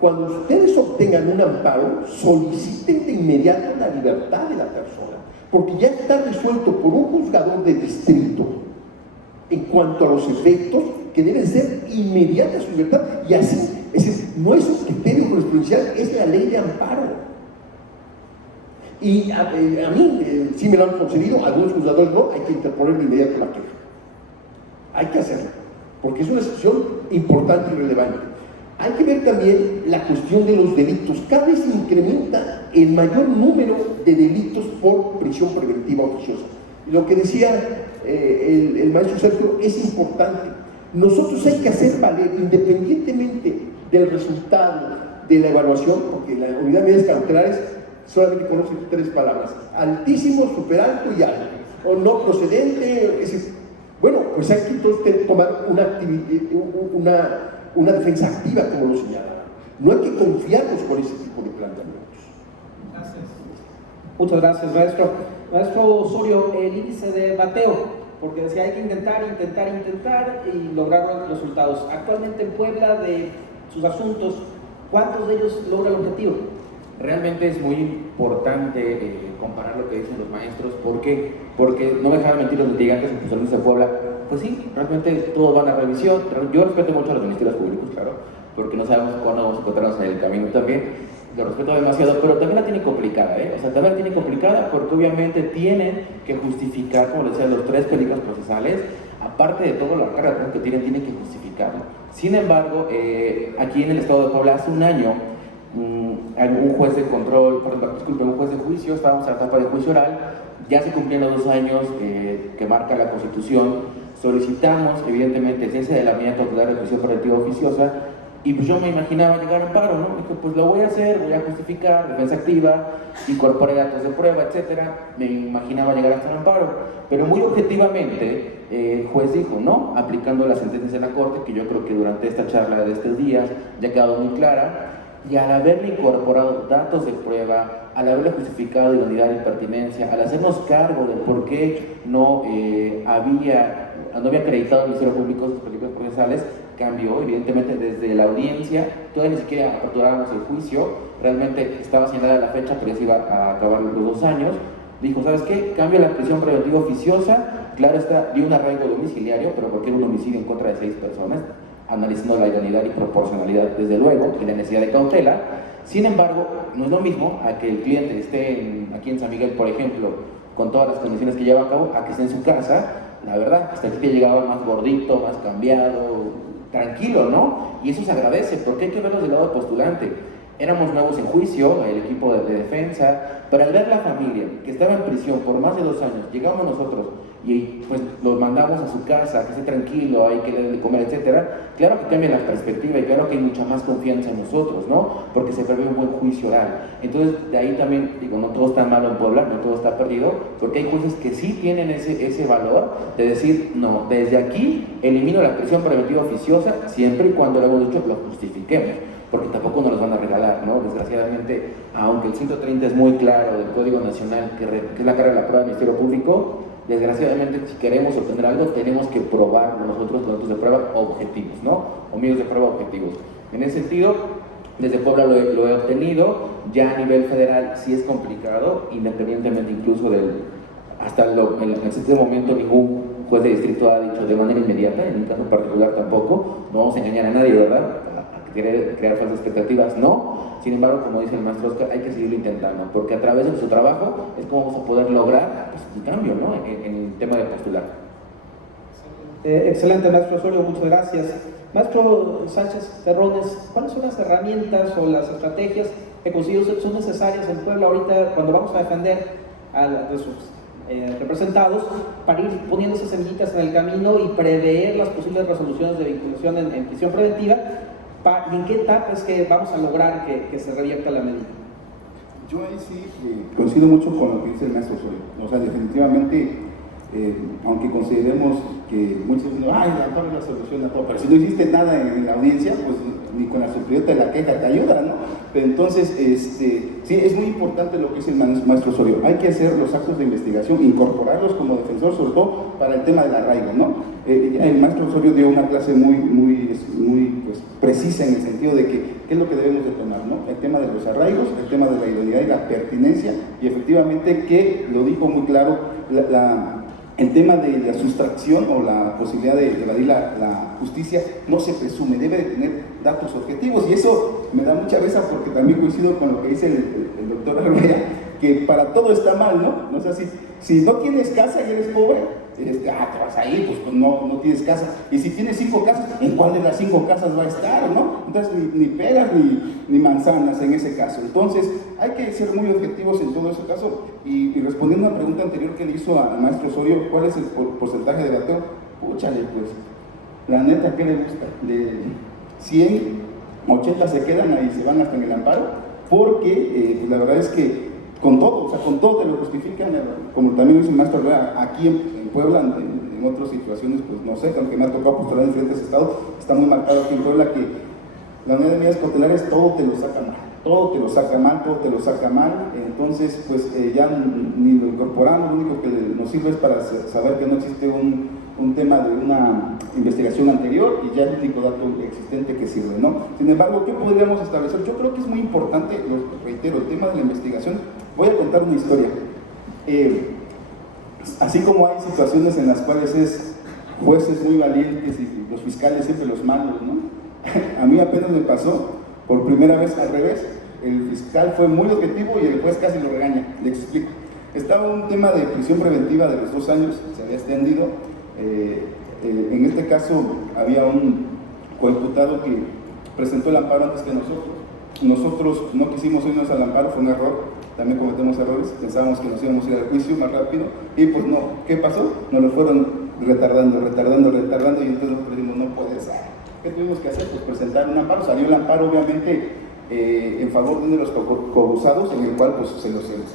Cuando ustedes obtengan un amparo, soliciten de inmediato la libertad de la persona, porque ya está resuelto por un juzgador de distrito en cuanto a los efectos que deben ser inmediata su libertad, y así, es decir, no es un criterio jurisprudencial, es la ley de amparo. Y a mí sí me lo han concedido, algunos juzgadores no, hay que interponer de inmediato la queja. Hay que hacerlo, porque es una situación importante y relevante. Hay que ver también la cuestión de los delitos. Cada vez se incrementa el mayor número de delitos por prisión preventiva oficiosa. Y lo que decía el maestro Sergio es importante. Nosotros hay que hacer valer, independientemente del resultado de la evaluación, porque la unidad de medidas cautelares solamente conoce 3 palabras: altísimo, superalto y alto, o no procedente. Bueno, pues hay que entonces tomar una defensa activa, como lo señalaba. No hay que confiarnos con ese tipo de planteamientos. Gracias. Muchas gracias, maestro. Maestro Osorio, el índice de bateo, porque decía hay que intentar y lograr los resultados. Actualmente en Puebla, de sus asuntos, ¿cuántos de ellos logran el objetivo? Realmente es muy importante comparar lo que dicen los maestros. ¿Por qué? Porque no me dejan mentir los litigantes en José Luis de Puebla. Pues sí, realmente todos van a revisión. Yo respeto mucho a los ministerios públicos, claro, porque no sabemos cuándo vamos a encontrarnos en el camino también. Lo respeto demasiado, pero también la tiene complicada, O sea, también la tiene complicada porque obviamente tienen que justificar, como decía, los 3 peligros procesales. Aparte de todo, la carga que tienen que justificarlo. Sin embargo, aquí en el estado de Puebla, hace un año, un juez de control, un juez de juicio, estábamos en la etapa de juicio oral, ya se cumplían los 2 años que marca la Constitución, solicitamos, evidentemente, el cese de la medida cautelar de prisión preventiva oficiosa, y pues yo me imaginaba llegar a amparo, ¿no? Dije, pues lo voy a hacer, voy a justificar, defensa activa, incorporé datos de prueba, etcétera. Me imaginaba llegar hasta el amparo, pero muy objetivamente el juez dijo, no, aplicando la sentencia de la Corte, que yo creo que durante esta charla de estos días ya ha quedado muy clara, y al haberle incorporado datos de prueba, al haberle justificado idoneidad y pertinencia, al hacernos cargo de por qué no había acreditado el Ministerio Público sus peligros procesales, cambió, evidentemente, desde la audiencia, todavía ni siquiera aperturábamos el juicio, realmente estaba señalada la fecha, pero ya se iba a acabar los 2 años, dijo, ¿sabes qué? Cambia la prisión preventiva oficiosa, claro está, dio un arraigo domiciliario, pero porque era un homicidio en contra de 6 personas, analizando la idoneidad y proporcionalidad, desde luego, y la necesidad de cautela. Sin embargo, no es lo mismo a que el cliente esté aquí en San Miguel, por ejemplo, con todas las condiciones que lleva a cabo, a que esté en su casa. La verdad, hasta aquí que llegaba más gordito, más cambiado, tranquilo, ¿no? Y eso se agradece, porque hay que verlos del lado del postulante. Éramos nuevos en juicio, el equipo de defensa, pero al ver la familia que estaba en prisión por más de 2 años, llegamos nosotros y pues los mandamos a su casa, que esté tranquilo, hay que darle de comer, etcétera. Claro que cambia la perspectiva y claro que hay mucha más confianza en nosotros, ¿no? Porque se prevé un buen juicio oral. Entonces, de ahí también, digo, no todo está malo en Puebla, no todo está perdido, porque hay jueces que sí tienen ese valor de decir, no, desde aquí elimino la prisión preventiva oficiosa, siempre y cuando lo hemos dicho, lo justifiquemos, porque tampoco nos los van a regalar, ¿no? Desgraciadamente, aunque el 130 es muy claro del Código Nacional, que es la carga de la prueba del Ministerio Público, desgraciadamente, si queremos obtener algo, tenemos que probarlo nosotros con datos de prueba objetivos, ¿no? O medios de prueba objetivos. En ese sentido, desde Puebla lo he obtenido, ya a nivel federal sí es complicado, independientemente incluso en este momento ningún juez de distrito ha dicho de manera inmediata, en mi caso particular tampoco, no vamos a engañar a nadie, ¿verdad? A querer crear falsas expectativas, no. Sin embargo, como dice el maestro Oscar, hay que seguirlo intentando, porque a través de nuestro trabajo es como vamos a poder lograr pues, un cambio, ¿no? en el tema de postular. Excelente, maestro Osorio, muchas gracias. Maestro Sánchez Terrones, ¿cuáles son las herramientas o las estrategias que considera usted son necesarias en Puebla ahorita cuando vamos a defender a sus representados para ir poniendo esas semillitas en el camino y prever las posibles resoluciones de vinculación en prisión preventiva? ¿Y en qué etapa es que vamos a lograr que se revierta la medida? Yo ahí sí coincido mucho con lo que dice el maestro Osorio. O sea, definitivamente, aunque consideremos que muchos dicen, ay, ¿cuál es la solución a todo? Pero si no hiciste nada en la audiencia, pues ni con la superiorita de la queja te ayuda, ¿no? Pero entonces, sí, es muy importante lo que dice el maestro Osorio. Hay que hacer los actos de investigación, incorporarlos como defensor, sobre todo para el tema del arraigo, ¿no? El maestro Osorio dio una clase muy pues, precisa en el sentido de que qué es lo que debemos de tomar, ¿no? El tema de los arraigos, el tema de la idoneidad y la pertinencia, y efectivamente que lo dijo muy claro, el tema de la sustracción o la posibilidad de evadir la justicia no se presume, debe de tener datos objetivos, y eso me da mucha risa porque también coincido con lo que dice el doctor Arruea, que para todo está mal, ¿no? O sea, si no tienes casa y eres pobre, te vas a ir, pues no tienes casa. Y si tienes 5 casas, ¿en cuál de las 5 casas va a estar, no? Entonces ni peras ni manzanas en ese caso. Entonces hay que ser muy objetivos en todo ese caso. Y respondiendo a una pregunta anterior que le hizo al maestro Osorio, ¿cuál es el porcentaje de bateo? Púchale, pues, la neta, ¿qué le gusta? De 100, 80 se quedan ahí, se van hasta en el amparo, porque pues, la verdad es que con todo te lo justifican, como también dice el maestro Arruea, aquí en Puebla, en otras situaciones, pues no sé, aunque me ha tocado postular en diferentes estados, está muy marcado aquí en Puebla que la unidad de medidas cautelares todo te lo saca mal, todo te lo saca mal, entonces pues ya ni lo incorporamos, lo único que nos sirve es para saber que no existe un tema de una investigación anterior y ya es el único dato existente que sirve, ¿no? Sin embargo, ¿qué podríamos establecer? Yo creo que es muy importante, lo reitero, el tema de la investigación Voy a contar una historia. Así como hay situaciones en las cuales es jueces muy valientes y los fiscales siempre los malos, ¿no? A mí apenas me pasó por primera vez al revés. El fiscal fue muy objetivo y el juez casi lo regaña. Le explico. Estaba un tema de prisión preventiva de los 2 años, se había extendido. En este caso había un coimputado que presentó el amparo antes que nosotros. Nosotros no quisimos irnos al amparo, fue un error, también cometemos errores, pensábamos que nos íbamos a ir al juicio más rápido y pues no, ¿qué pasó? Nos lo fueron retardando y entonces nosotros dijimos, no puede ser. ¿Qué tuvimos que hacer? Pues presentar un amparo. Salió el amparo obviamente en favor de uno de los coacusados, en el cual pues se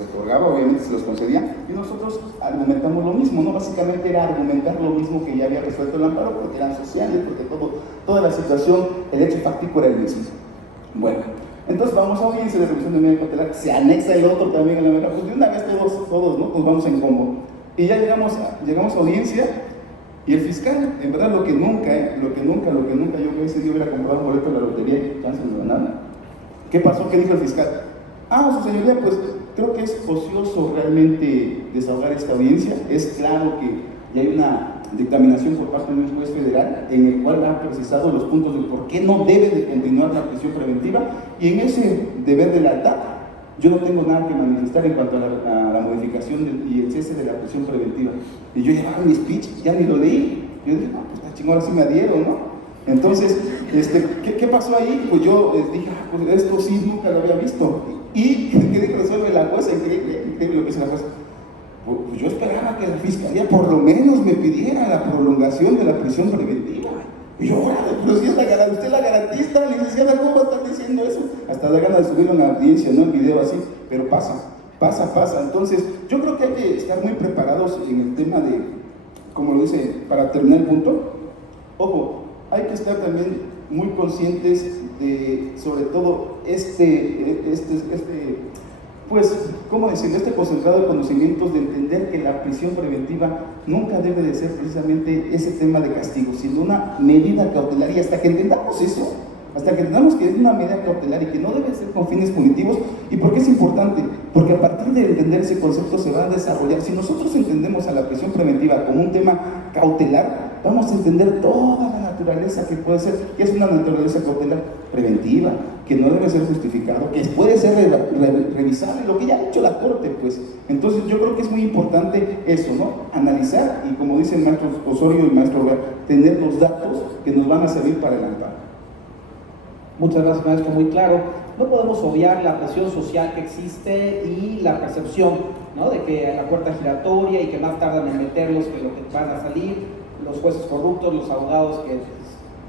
otorgaba, obviamente se los concedía, y nosotros argumentamos lo mismo, ¿no? Básicamente era argumentar lo mismo que ya había resuelto el amparo, porque eran sociales, porque toda la situación, el hecho fáctico era el mismo. Bueno, entonces vamos a audiencia de revisión de medida cautelar, se anexa el otro también a la medida, pues de una vez todos, ¿no? Pues vamos en combo. Y ya llegamos a audiencia, y el fiscal, en verdad lo que nunca, yo ese día hubiera comprado un boleto de la lotería y chance no nada. ¿Qué pasó? ¿Qué dijo el fiscal? Su señoría, pues creo que es ocioso realmente desahogar esta audiencia. Es claro que ya hay una dictaminación por parte de un juez federal en el cual ha precisado los puntos de por qué no debe de continuar la prisión preventiva, y en ese deber de lealtad yo no tengo nada que manifestar en cuanto a la modificación y el cese de la prisión preventiva. Y yo llevaba mi speech, ya ni lo leí. Yo dije, no, pues está chingón, así me adhiero, ¿no? Entonces, ¿qué pasó ahí? Pues yo dije, pues esto sí nunca lo había visto. ¿Y qué resuelve la jueza? Increíble lo que es la jueza. Pues yo esperaba que la fiscalía por lo menos me pidiera la prolongación de la prisión preventiva. Y yo, pero si usted es la garantista, licenciada, ¿cómo va a estar diciendo eso? Hasta da ganas de subirlo en la audiencia, no en video así, pero pasa. Entonces, yo creo que hay que estar muy preparados en el tema de, como lo dice, para terminar el punto, ojo, hay que estar también muy conscientes de, sobre todo, pues, ¿cómo decirlo? Este concentrado de conocimientos de entender que la prisión preventiva nunca debe de ser precisamente ese tema de castigo, sino una medida cautelar, y hasta que entendamos eso, hasta que entendamos que es una medida cautelar y que no debe ser con fines punitivos. ¿Y por qué es importante? Porque a partir de entender ese concepto se va a desarrollar. Si nosotros entendemos a la prisión preventiva como un tema cautelar, vamos a entender toda la naturaleza que puede ser, que es una naturaleza cautelar preventiva, que no debe ser justificado, que puede ser revisable, lo que ya ha hecho la Corte, pues. Entonces yo creo que es muy importante eso, ¿no? Analizar y, como dicen el maestro Osorio y el maestro Obrar, tener los datos que nos van a servir para el amparo. Muchas gracias, maestro, muy claro. No podemos obviar la presión social que existe y la percepción, ¿no?, de que hay la puerta giratoria y que más tardan en meterlos que lo que van a salir, los jueces corruptos, los abogados que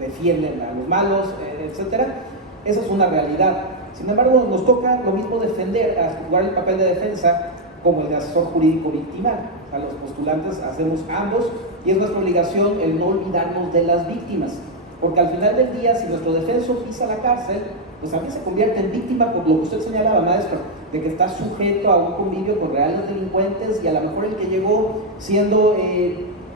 defienden a los malos, etcétera. Esa es una realidad. Sin embargo, nos toca lo mismo defender, jugar el papel de defensa como el de asesor jurídico victimal. A los postulantes hacemos ambos y es nuestra obligación el no olvidarnos de las víctimas. Porque al final del día, si nuestro defensor pisa la cárcel, pues también se convierte en víctima por lo que usted señalaba, maestro, de que está sujeto a un convivio con reales delincuentes, y a lo mejor el que llegó siendo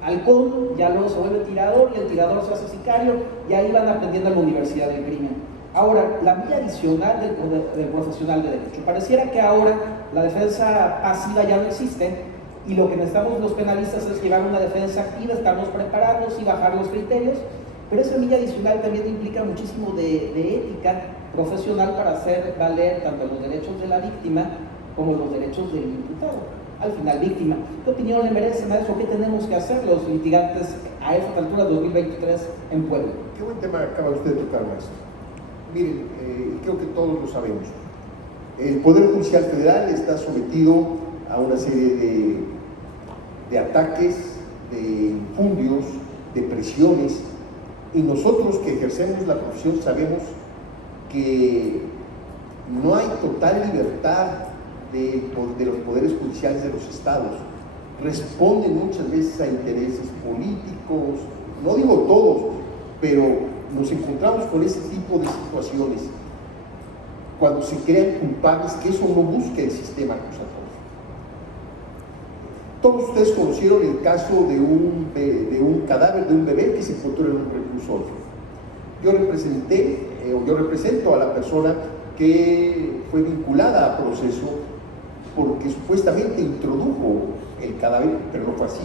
halcón, ya luego se vuelve tirador, y el tirador se hace sicario, y ahí van aprendiendo en la universidad del crimen. Ahora, la vía adicional del profesional de derecho. Pareciera que ahora la defensa pasiva ya no existe, y lo que necesitamos los penalistas es llevar una defensa activa, estarnos preparados y bajar los criterios. Pero esa vía adicional también implica muchísimo de ética profesional para hacer valer tanto los derechos de la víctima como los derechos del imputado. Al final, víctima. ¿Qué opinión le merece, maestro? ¿Qué tenemos que hacer los litigantes a esta altura, 2023, en Puebla? Qué buen tema acaba usted de tocar, maestro. Miren, creo que todos lo sabemos. El Poder Judicial Federal está sometido a una serie de ataques, de infundios, de presiones. Y nosotros que ejercemos la profesión sabemos que no hay total libertad de los poderes judiciales de los estados. Responden muchas veces a intereses políticos, no digo todos, pero nos encontramos con ese tipo de situaciones cuando se crean culpables, que eso no busca el sistema acusatorio. Todos ustedes conocieron el caso de un cadáver de un bebé que se encontró en un reclusorio. Yo represento a la persona que fue vinculada a proceso porque supuestamente introdujo el cadáver, pero no fue así.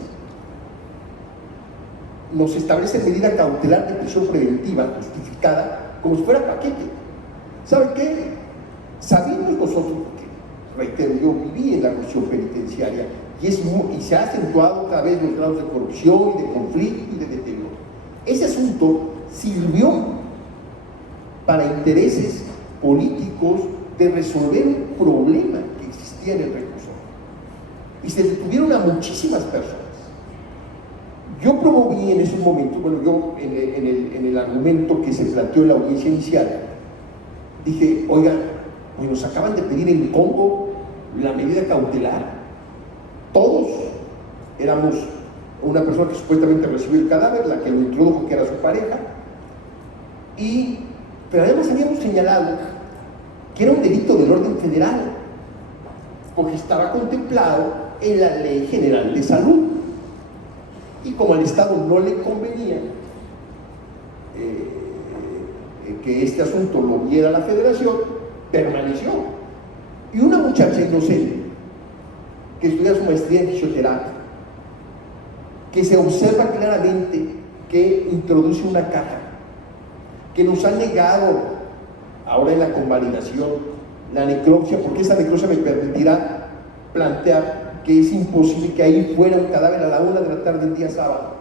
Nos establece medida cautelar de prisión preventiva justificada como si fuera paquete. ¿Saben qué? Sabemos nosotros, porque, reitero, yo viví en la cuestión penitenciaria y se ha acentuado cada vez los grados de corrupción y de conflicto y de deterioro. Ese asunto sirvió para intereses políticos de resolver un problema que existía en el reclusorio. Y se detuvieron a muchísimas personas. Yo promoví en esos momentos, en el argumento que se planteó en la audiencia inicial, dije, oigan, pues nos acaban de pedir en Congo la medida cautelar. Todos éramos una persona que supuestamente recibió el cadáver, la que lo introdujo, que era su pareja, pero además habíamos señalado que era un delito del orden federal, porque estaba contemplado en la Ley General de Salud. Y como al Estado no le convenía que este asunto lo viera la Federación, permaneció. Y una muchacha inocente que estudia su maestría en fisioterapia, que se observa claramente que introduce una caja, que nos ha negado ahora en la convalidación la necropsia, porque esa necropsia me permitirá plantear que es imposible que ahí fuera un cadáver a la 1 de la tarde el día sábado.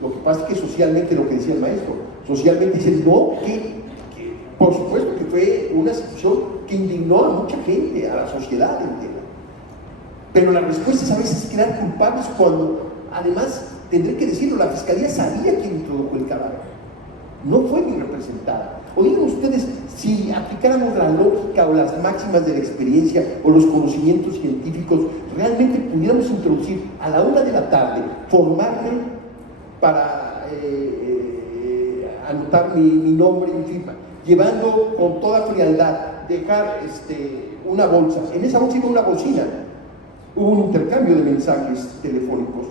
Lo que pasa es que socialmente, lo que decía el maestro, socialmente dicen, no, que por supuesto que fue una situación que indignó a mucha gente, a la sociedad entera. Pero la respuesta es a veces crear culpables cuando, además, tendré que decirlo, la Fiscalía sabía quién introdujo el cadáver. No fue mi representada. Oigan ustedes, si aplicáramos la lógica o las máximas de la experiencia o los conocimientos científicos, realmente pudiéramos introducir a la 1 de la tarde, formarme para anotar mi nombre y mi firma, llevando con toda frialdad, dejar una bolsa. En esa bolsa iba una bocina. Hubo un intercambio de mensajes telefónicos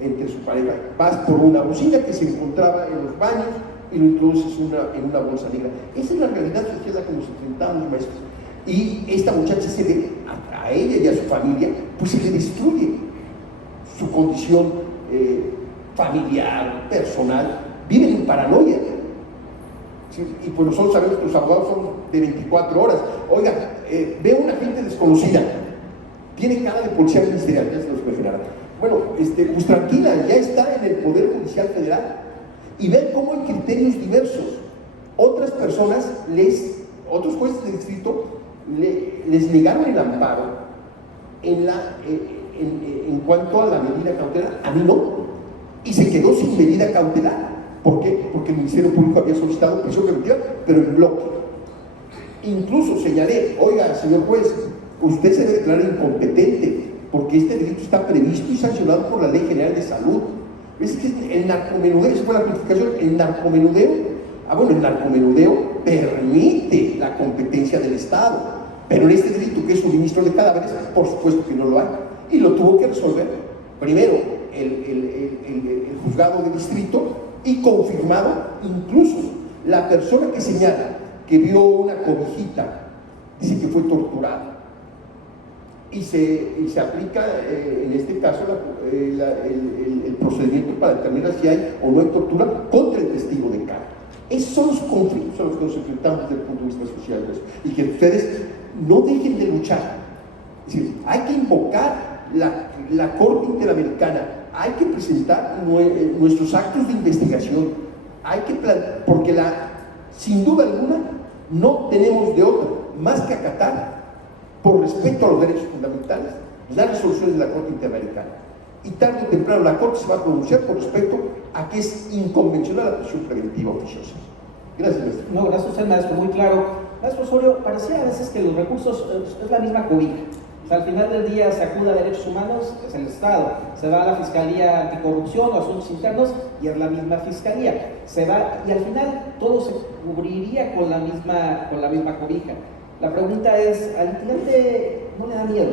entre su pareja. Vas por una bocina que se encontraba en los baños y lo introduces en una bolsa negra. Esa es la realidad social a la que nos enfrentamos, maestros. Y esta muchacha a ella y a su familia, pues se le destruye su condición familiar, personal. Viven en paranoia. ¿Sí? Y pues nosotros sabemos que los abogados son de 24 horas. Oiga, veo una gente desconocida, tiene cara de policía ministerial, ya se los imaginarán. Bueno, pues tranquila, ya está en el Poder Judicial Federal. Y ven cómo hay criterios diversos. Otras personas, otros jueces de distrito les negaron el amparo en cuanto a la medida cautelar. A mí no. Y se quedó sin medida cautelar. ¿Por qué? Porque el Ministerio Público había solicitado prisión preventiva, pero en bloque. Incluso señalé, oiga, señor juez, usted se debe declarar incompetente, porque este delito está previsto y sancionado por la Ley General de Salud. Es que el narcomenudeo, esa fue la clasificación, el narcomenudeo permite la competencia del Estado, pero en este delito que es suministro de cadáveres, por supuesto que no lo hay, y lo tuvo que resolver primero el juzgado de distrito, y confirmado incluso la persona que señala que vio una cobijita, dice que fue torturada. Y se aplica en este caso el procedimiento para determinar si hay o no hay tortura contra el testigo de cargo. Esos son los conflictos a los que nos enfrentamos desde el punto de vista social, y que ustedes no dejen de luchar. Es decir, hay que invocar la Corte Interamericana, hay que presentar nuestros actos de investigación, porque sin duda alguna no tenemos de otra más que acatar, por respeto a los derechos fundamentales, las resoluciones de la Corte Interamericana. Y tarde o temprano la Corte se va a pronunciar con respecto a que es inconvencional la prisión preventiva oficiosa. Gracias, maestro. No, gracias a usted, maestro, muy claro. Maestro Osorio, parecía a veces que los recursos es la misma cobija. O sea, al final del día se acude a derechos humanos, es el Estado. Se va a la Fiscalía Anticorrupción o Asuntos Internos y es la misma Fiscalía. Se va y al final todo se cubriría con la misma cobija. La pregunta es, ¿al litigante no le da miedo?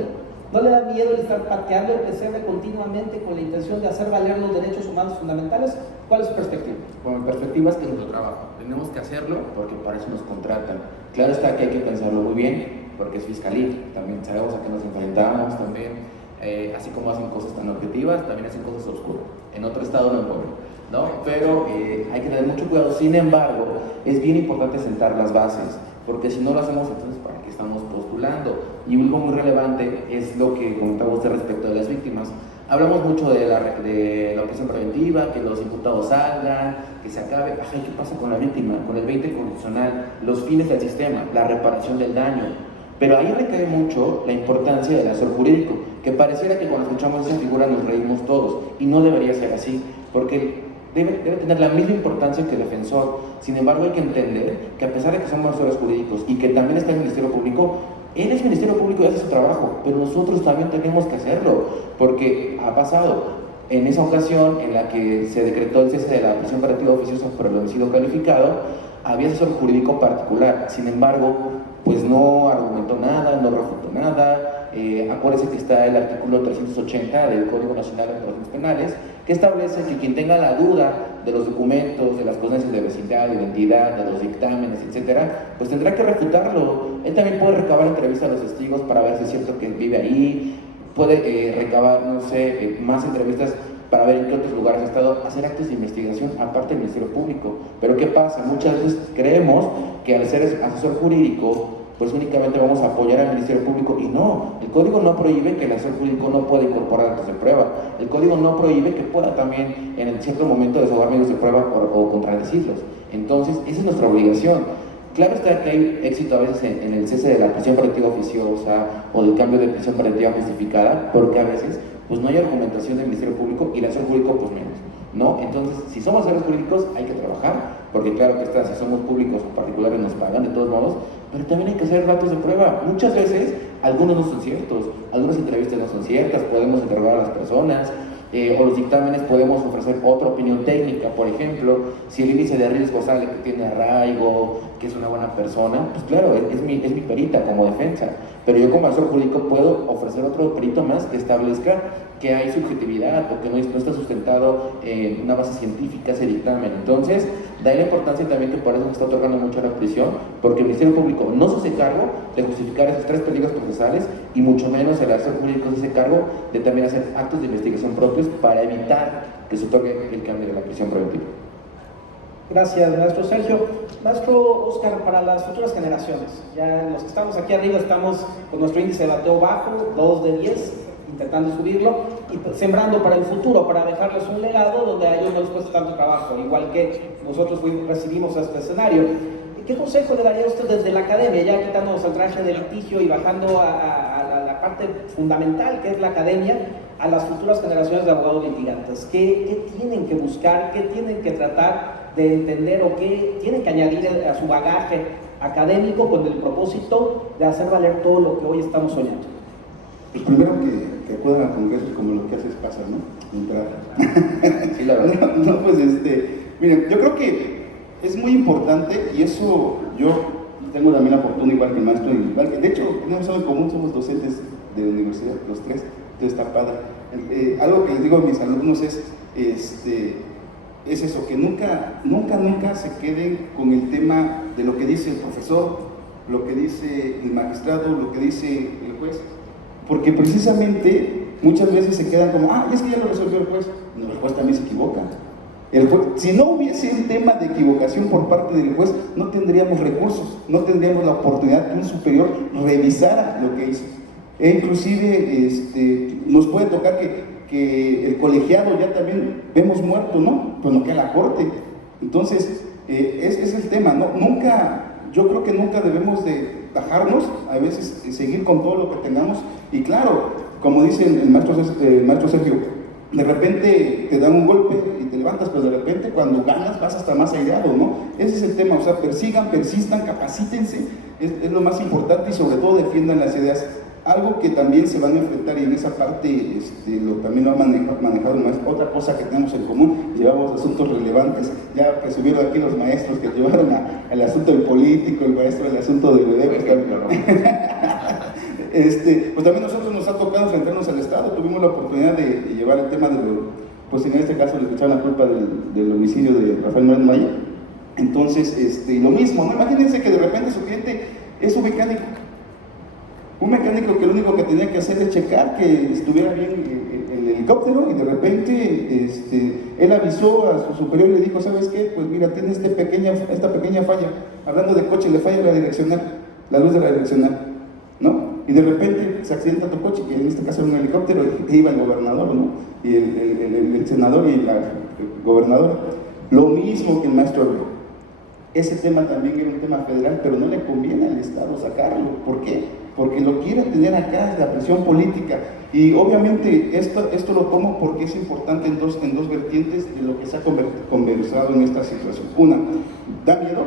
¿No le da miedo el estar pateando el PCR continuamente con la intención de hacer valer los derechos humanos fundamentales? ¿Cuál es su perspectiva? Bueno, mi perspectiva es que es nuestro trabajo. Tenemos que hacerlo porque para eso nos contratan. Claro está que hay que pensarlo muy bien. porque es fiscalía, también sabemos a qué nos enfrentamos, también, así como hacen cosas tan objetivas, también hacen cosas oscuras, en otro estado, no en Puebla, ¿no? Pero hay que tener mucho cuidado. Sin embargo, es bien importante sentar las bases, porque si no lo hacemos, entonces ¿para qué estamos postulando? Y algo muy relevante es lo que comentaba usted respecto de las víctimas. Hablamos mucho de la prisión preventiva, que los imputados salgan, que se acabe. Ay, ¿qué pasa con la víctima? Con el 20 condicional, los fines del sistema, la reparación del daño. Pero ahí recae mucho la importancia del asesor jurídico, que pareciera que cuando escuchamos esa figura nos reímos todos, y no debería ser así, porque debe tener la misma importancia que el defensor. Sin embargo, hay que entender que a pesar de que somos asesores jurídicos y que también está el Ministerio Público, él es Ministerio Público y hace su trabajo, pero nosotros también tenemos que hacerlo, porque ha pasado en esa ocasión en la que se decretó el cese de la prisión preventiva oficiosa por el homicidio calificado, había asesor jurídico particular. Sin embargo, pues no argumentó nada, no refutó nada. Acuérdense que está el artículo 380 del Código Nacional de Procedimientos Penales, que establece que quien tenga la duda de los documentos, de las constancias de vecindad, de identidad, de los dictámenes, etcétera, pues tendrá que refutarlo. Él también puede recabar entrevistas a los testigos para ver si es cierto que él vive ahí, puede recabar, no sé, más entrevistas para ver en qué otros lugares ha estado, hacer actos de investigación aparte del Ministerio Público. Pero ¿qué pasa? Muchas veces creemos que al ser asesor jurídico, pues únicamente vamos a apoyar al Ministerio Público, y no, el código no prohíbe que el asesor jurídico no pueda incorporar datos de prueba, el código no prohíbe que pueda también en cierto momento desahogar medios de prueba o contradecirlos. Entonces, esa es nuestra obligación. Claro está que hay éxito a veces en el cese de la prisión preventiva oficiosa o del cambio de prisión preventiva justificada, porque a veces pues no hay argumentación del Ministerio Público y el asesor jurídico pues menos, ¿no? Entonces, si somos asesores jurídicos hay que trabajar, porque claro que está, si somos públicos o particulares nos pagan de todos modos, pero también hay que hacer datos de prueba. Muchas veces algunos no son ciertos, algunas entrevistas no son ciertas, podemos interrogar a las personas, o los dictámenes podemos ofrecer otra opinión técnica. Por ejemplo, si el índice de riesgo sale que tiene arraigo, que es una buena persona, pues claro, es mi perita como defensa, pero yo como asesor jurídico puedo ofrecer otro perito más que establezca que hay subjetividad o que no está sustentado en una base científica ese dictamen. Entonces, da la importancia también que por eso se está otorgando mucho a la prisión, porque el Ministerio Público no se hace cargo de justificar esos 3 peligros procesales, y mucho menos el asesor jurídico se hace cargo de también hacer actos de investigación propios para evitar que se otorgue el cambio de la prisión preventiva. Gracias, maestro Sergio. Maestro Oscar, para las futuras generaciones, ya los que estamos aquí arriba estamos con nuestro índice de bateo bajo, 2 de 10, intentando subirlo y sembrando para el futuro, para dejarles un legado donde a ellos no les cuesta tanto trabajo, igual que nosotros recibimos a este escenario. ¿Qué consejo le daría a usted desde la academia, ya quitándonos el traje de litigio y bajando a la parte fundamental que es la academia, a las futuras generaciones de abogados litigantes? ¿Qué tienen que buscar, qué tienen que tratar de entender o qué tienen que añadir a su bagaje académico con el propósito de hacer valer todo lo que hoy estamos soñando? Pues primero que acudan a congresos como lo que haces pasa, ¿no? Entrar. Sí, la verdad. No, pues miren, yo creo que es muy importante, y eso yo tengo también la fortuna, igual que el maestro, igual que, de hecho, tenemos algo en común, somos docentes de la universidad, los 3, entonces está padre. Algo que les digo a mis alumnos es eso, que nunca se queden con el tema de lo que dice el profesor, lo que dice el magistrado, lo que dice el juez, porque precisamente muchas veces se quedan como, es que ya lo resolvió el juez. No, el juez también se equivoca. El juez, si no hubiese un tema de equivocación por parte del juez, no tendríamos recursos, no tendríamos la oportunidad que un superior revisara lo que hizo. E inclusive nos puede tocar que el colegiado ya también vemos muerto, ¿no? Pues no queda la corte. Entonces, ese es el tema, ¿no? Yo creo que nunca debemos de bajarnos, a veces seguir con todo lo que tengamos, y claro, como dice el maestro Sergio, de repente te dan un golpe y te levantas, pero de repente cuando ganas vas hasta más aireado, ¿no? Ese es el tema, o sea, persistan, capacítense, es lo más importante, y sobre todo defiendan las ideas. Algo que también se van a enfrentar, y en esa parte también lo ha manejado el maestro, otra cosa que tenemos en común, llevamos asuntos relevantes, ya presumieron aquí los maestros que llevaron al asunto del político, el maestro del asunto del bebé, pues también nosotros nos ha tocado enfrentarnos al Estado, tuvimos la oportunidad de llevar el tema pues en este caso les echaron la culpa del homicidio de Rafael Moreno Maya. Entonces, lo mismo, ¿no? Imagínense que de repente su cliente es un mecánico, Un mecánico que lo único que tenía que hacer es checar que estuviera bien el helicóptero y de repente él avisó a su superior y le dijo, ¿sabes qué? Pues mira, tiene esta pequeña falla. Hablando de coche, le falla la direccional, la luz de la direccional, ¿no? Y de repente se accidenta tu coche, que en este caso era un helicóptero, y iba el gobernador, ¿no? Y el senador y la gobernadora. Lo mismo que el maestro Abreu. Ese tema también era un tema federal, pero no le conviene al Estado sacarlo. ¿Por qué? Porque lo quiere tener acá, la presión política. Y obviamente esto lo tomo porque es importante en dos vertientes de lo que se ha conversado en esta situación. Una, ¿da miedo?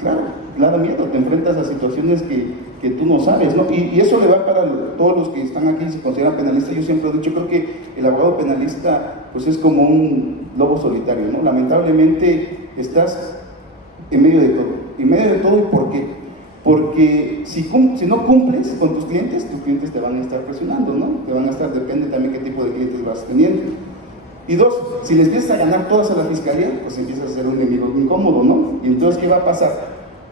Claro, da miedo, te enfrentas a situaciones que tú no sabes, ¿no? Y eso le va para todos los que están aquí y se consideran penalistas. Yo siempre he dicho, creo que el abogado penalista pues es como un lobo solitario, ¿no? Lamentablemente estás en medio de todo. ¿En medio de todo y por qué? Porque si no cumples con tus clientes te van a estar presionando, ¿no? Te van a estar, depende también qué tipo de clientes vas teniendo. Y dos, si les empiezas a ganar todas a la fiscalía, pues empiezas a ser un enemigo incómodo, ¿no? Y entonces, ¿qué va a pasar?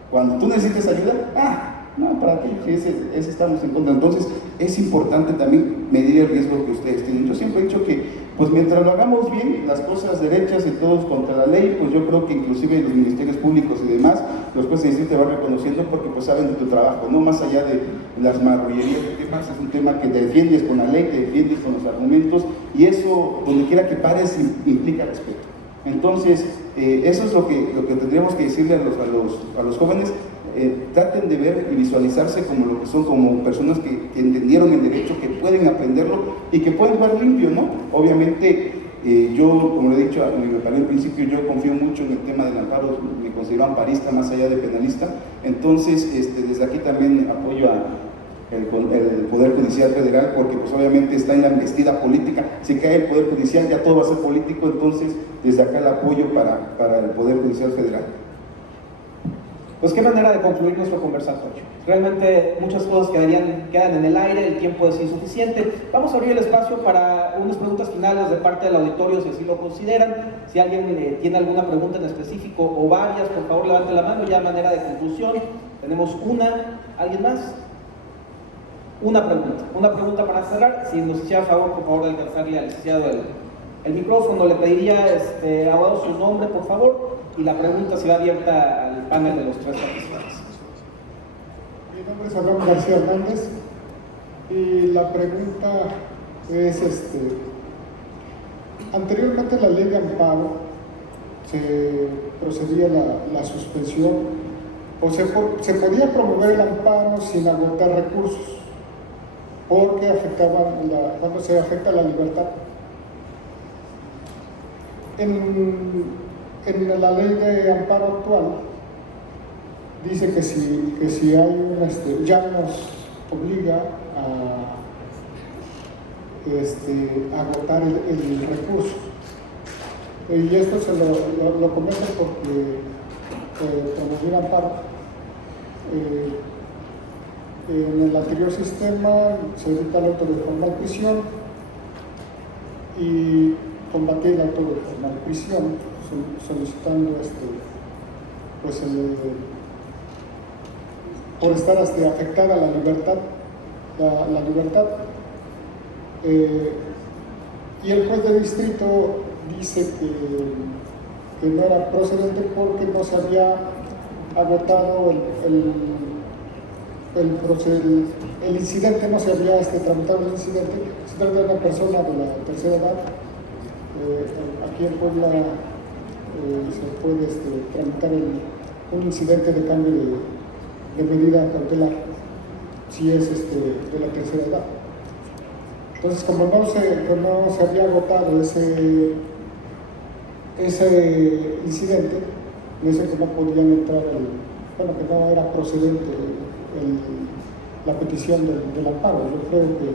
Cuando tú necesites ayuda, no, ¿para qué? Ese estamos en contra. Entonces, es importante también medir el riesgo que ustedes tienen. Yo siempre he dicho que, pues mientras lo hagamos bien, las cosas derechas y todos contra la ley, pues yo creo que inclusive los ministerios públicos y demás, los jueces de te van reconociendo porque pues saben de tu trabajo, no más allá de las marrullerías de temas, es un tema que te defiendes con la ley, te defiendes con los argumentos, y eso, donde quiera que pares, implica respeto. Entonces, eso es lo que tendríamos que decirle a los jóvenes. Traten de ver y visualizarse como lo que son, como personas que entendieron el derecho, que pueden aprenderlo y que pueden jugar limpio, ¿no? Obviamente, yo, como le he dicho, me preparé al principio, yo confío mucho en el tema del amparo, me considero amparista más allá de penalista. Entonces, desde aquí también apoyo el Poder Judicial Federal, porque pues obviamente está en la embestida política. Si cae el Poder Judicial ya todo va a ser político, entonces desde acá el apoyo para el Poder Judicial Federal. Pues qué manera de concluir nuestro conversatorio. Realmente muchas cosas quedan en el aire, el tiempo es insuficiente. Vamos a abrir el espacio para unas preguntas finales de parte del auditorio, si así lo consideran. Si alguien tiene alguna pregunta en específico o varias, por favor levante la mano ya a manera de conclusión. Tenemos una. ¿Alguien más? Una pregunta para cerrar. Si nos hiciera favor, por favor, de alcanzarle al licenciado el micrófono. Le pediría, abogado, su nombre, por favor, y la pregunta se va abierta al panel de los tres participantes. Mi nombre es Abraham García Hernández y la pregunta es, anteriormente la ley de amparo se procedía a la suspensión o se podía promover el amparo sin agotar recursos porque cuando se afecta la libertad. En la ley de amparo actual dice que si hay ya nos obliga a agotar el recurso. Y esto se lo comento porque promoví el amparo. En el anterior sistema se evita el auto de formal prisión y combatí el auto de formal prisión solicitando pues por estar afectada la libertad, y el juez de distrito dice que no era procedente porque no se había agotado el incidente, no se había tramitado el incidente. Se trata de una persona de la tercera edad. Aquí en Puebla se puede tramitar un incidente de cambio de medida cautelar si es de la tercera edad. Entonces, como no se había agotado ese incidente, no sé cómo podían entrar, que no era procedente la petición del amparo. Yo creo que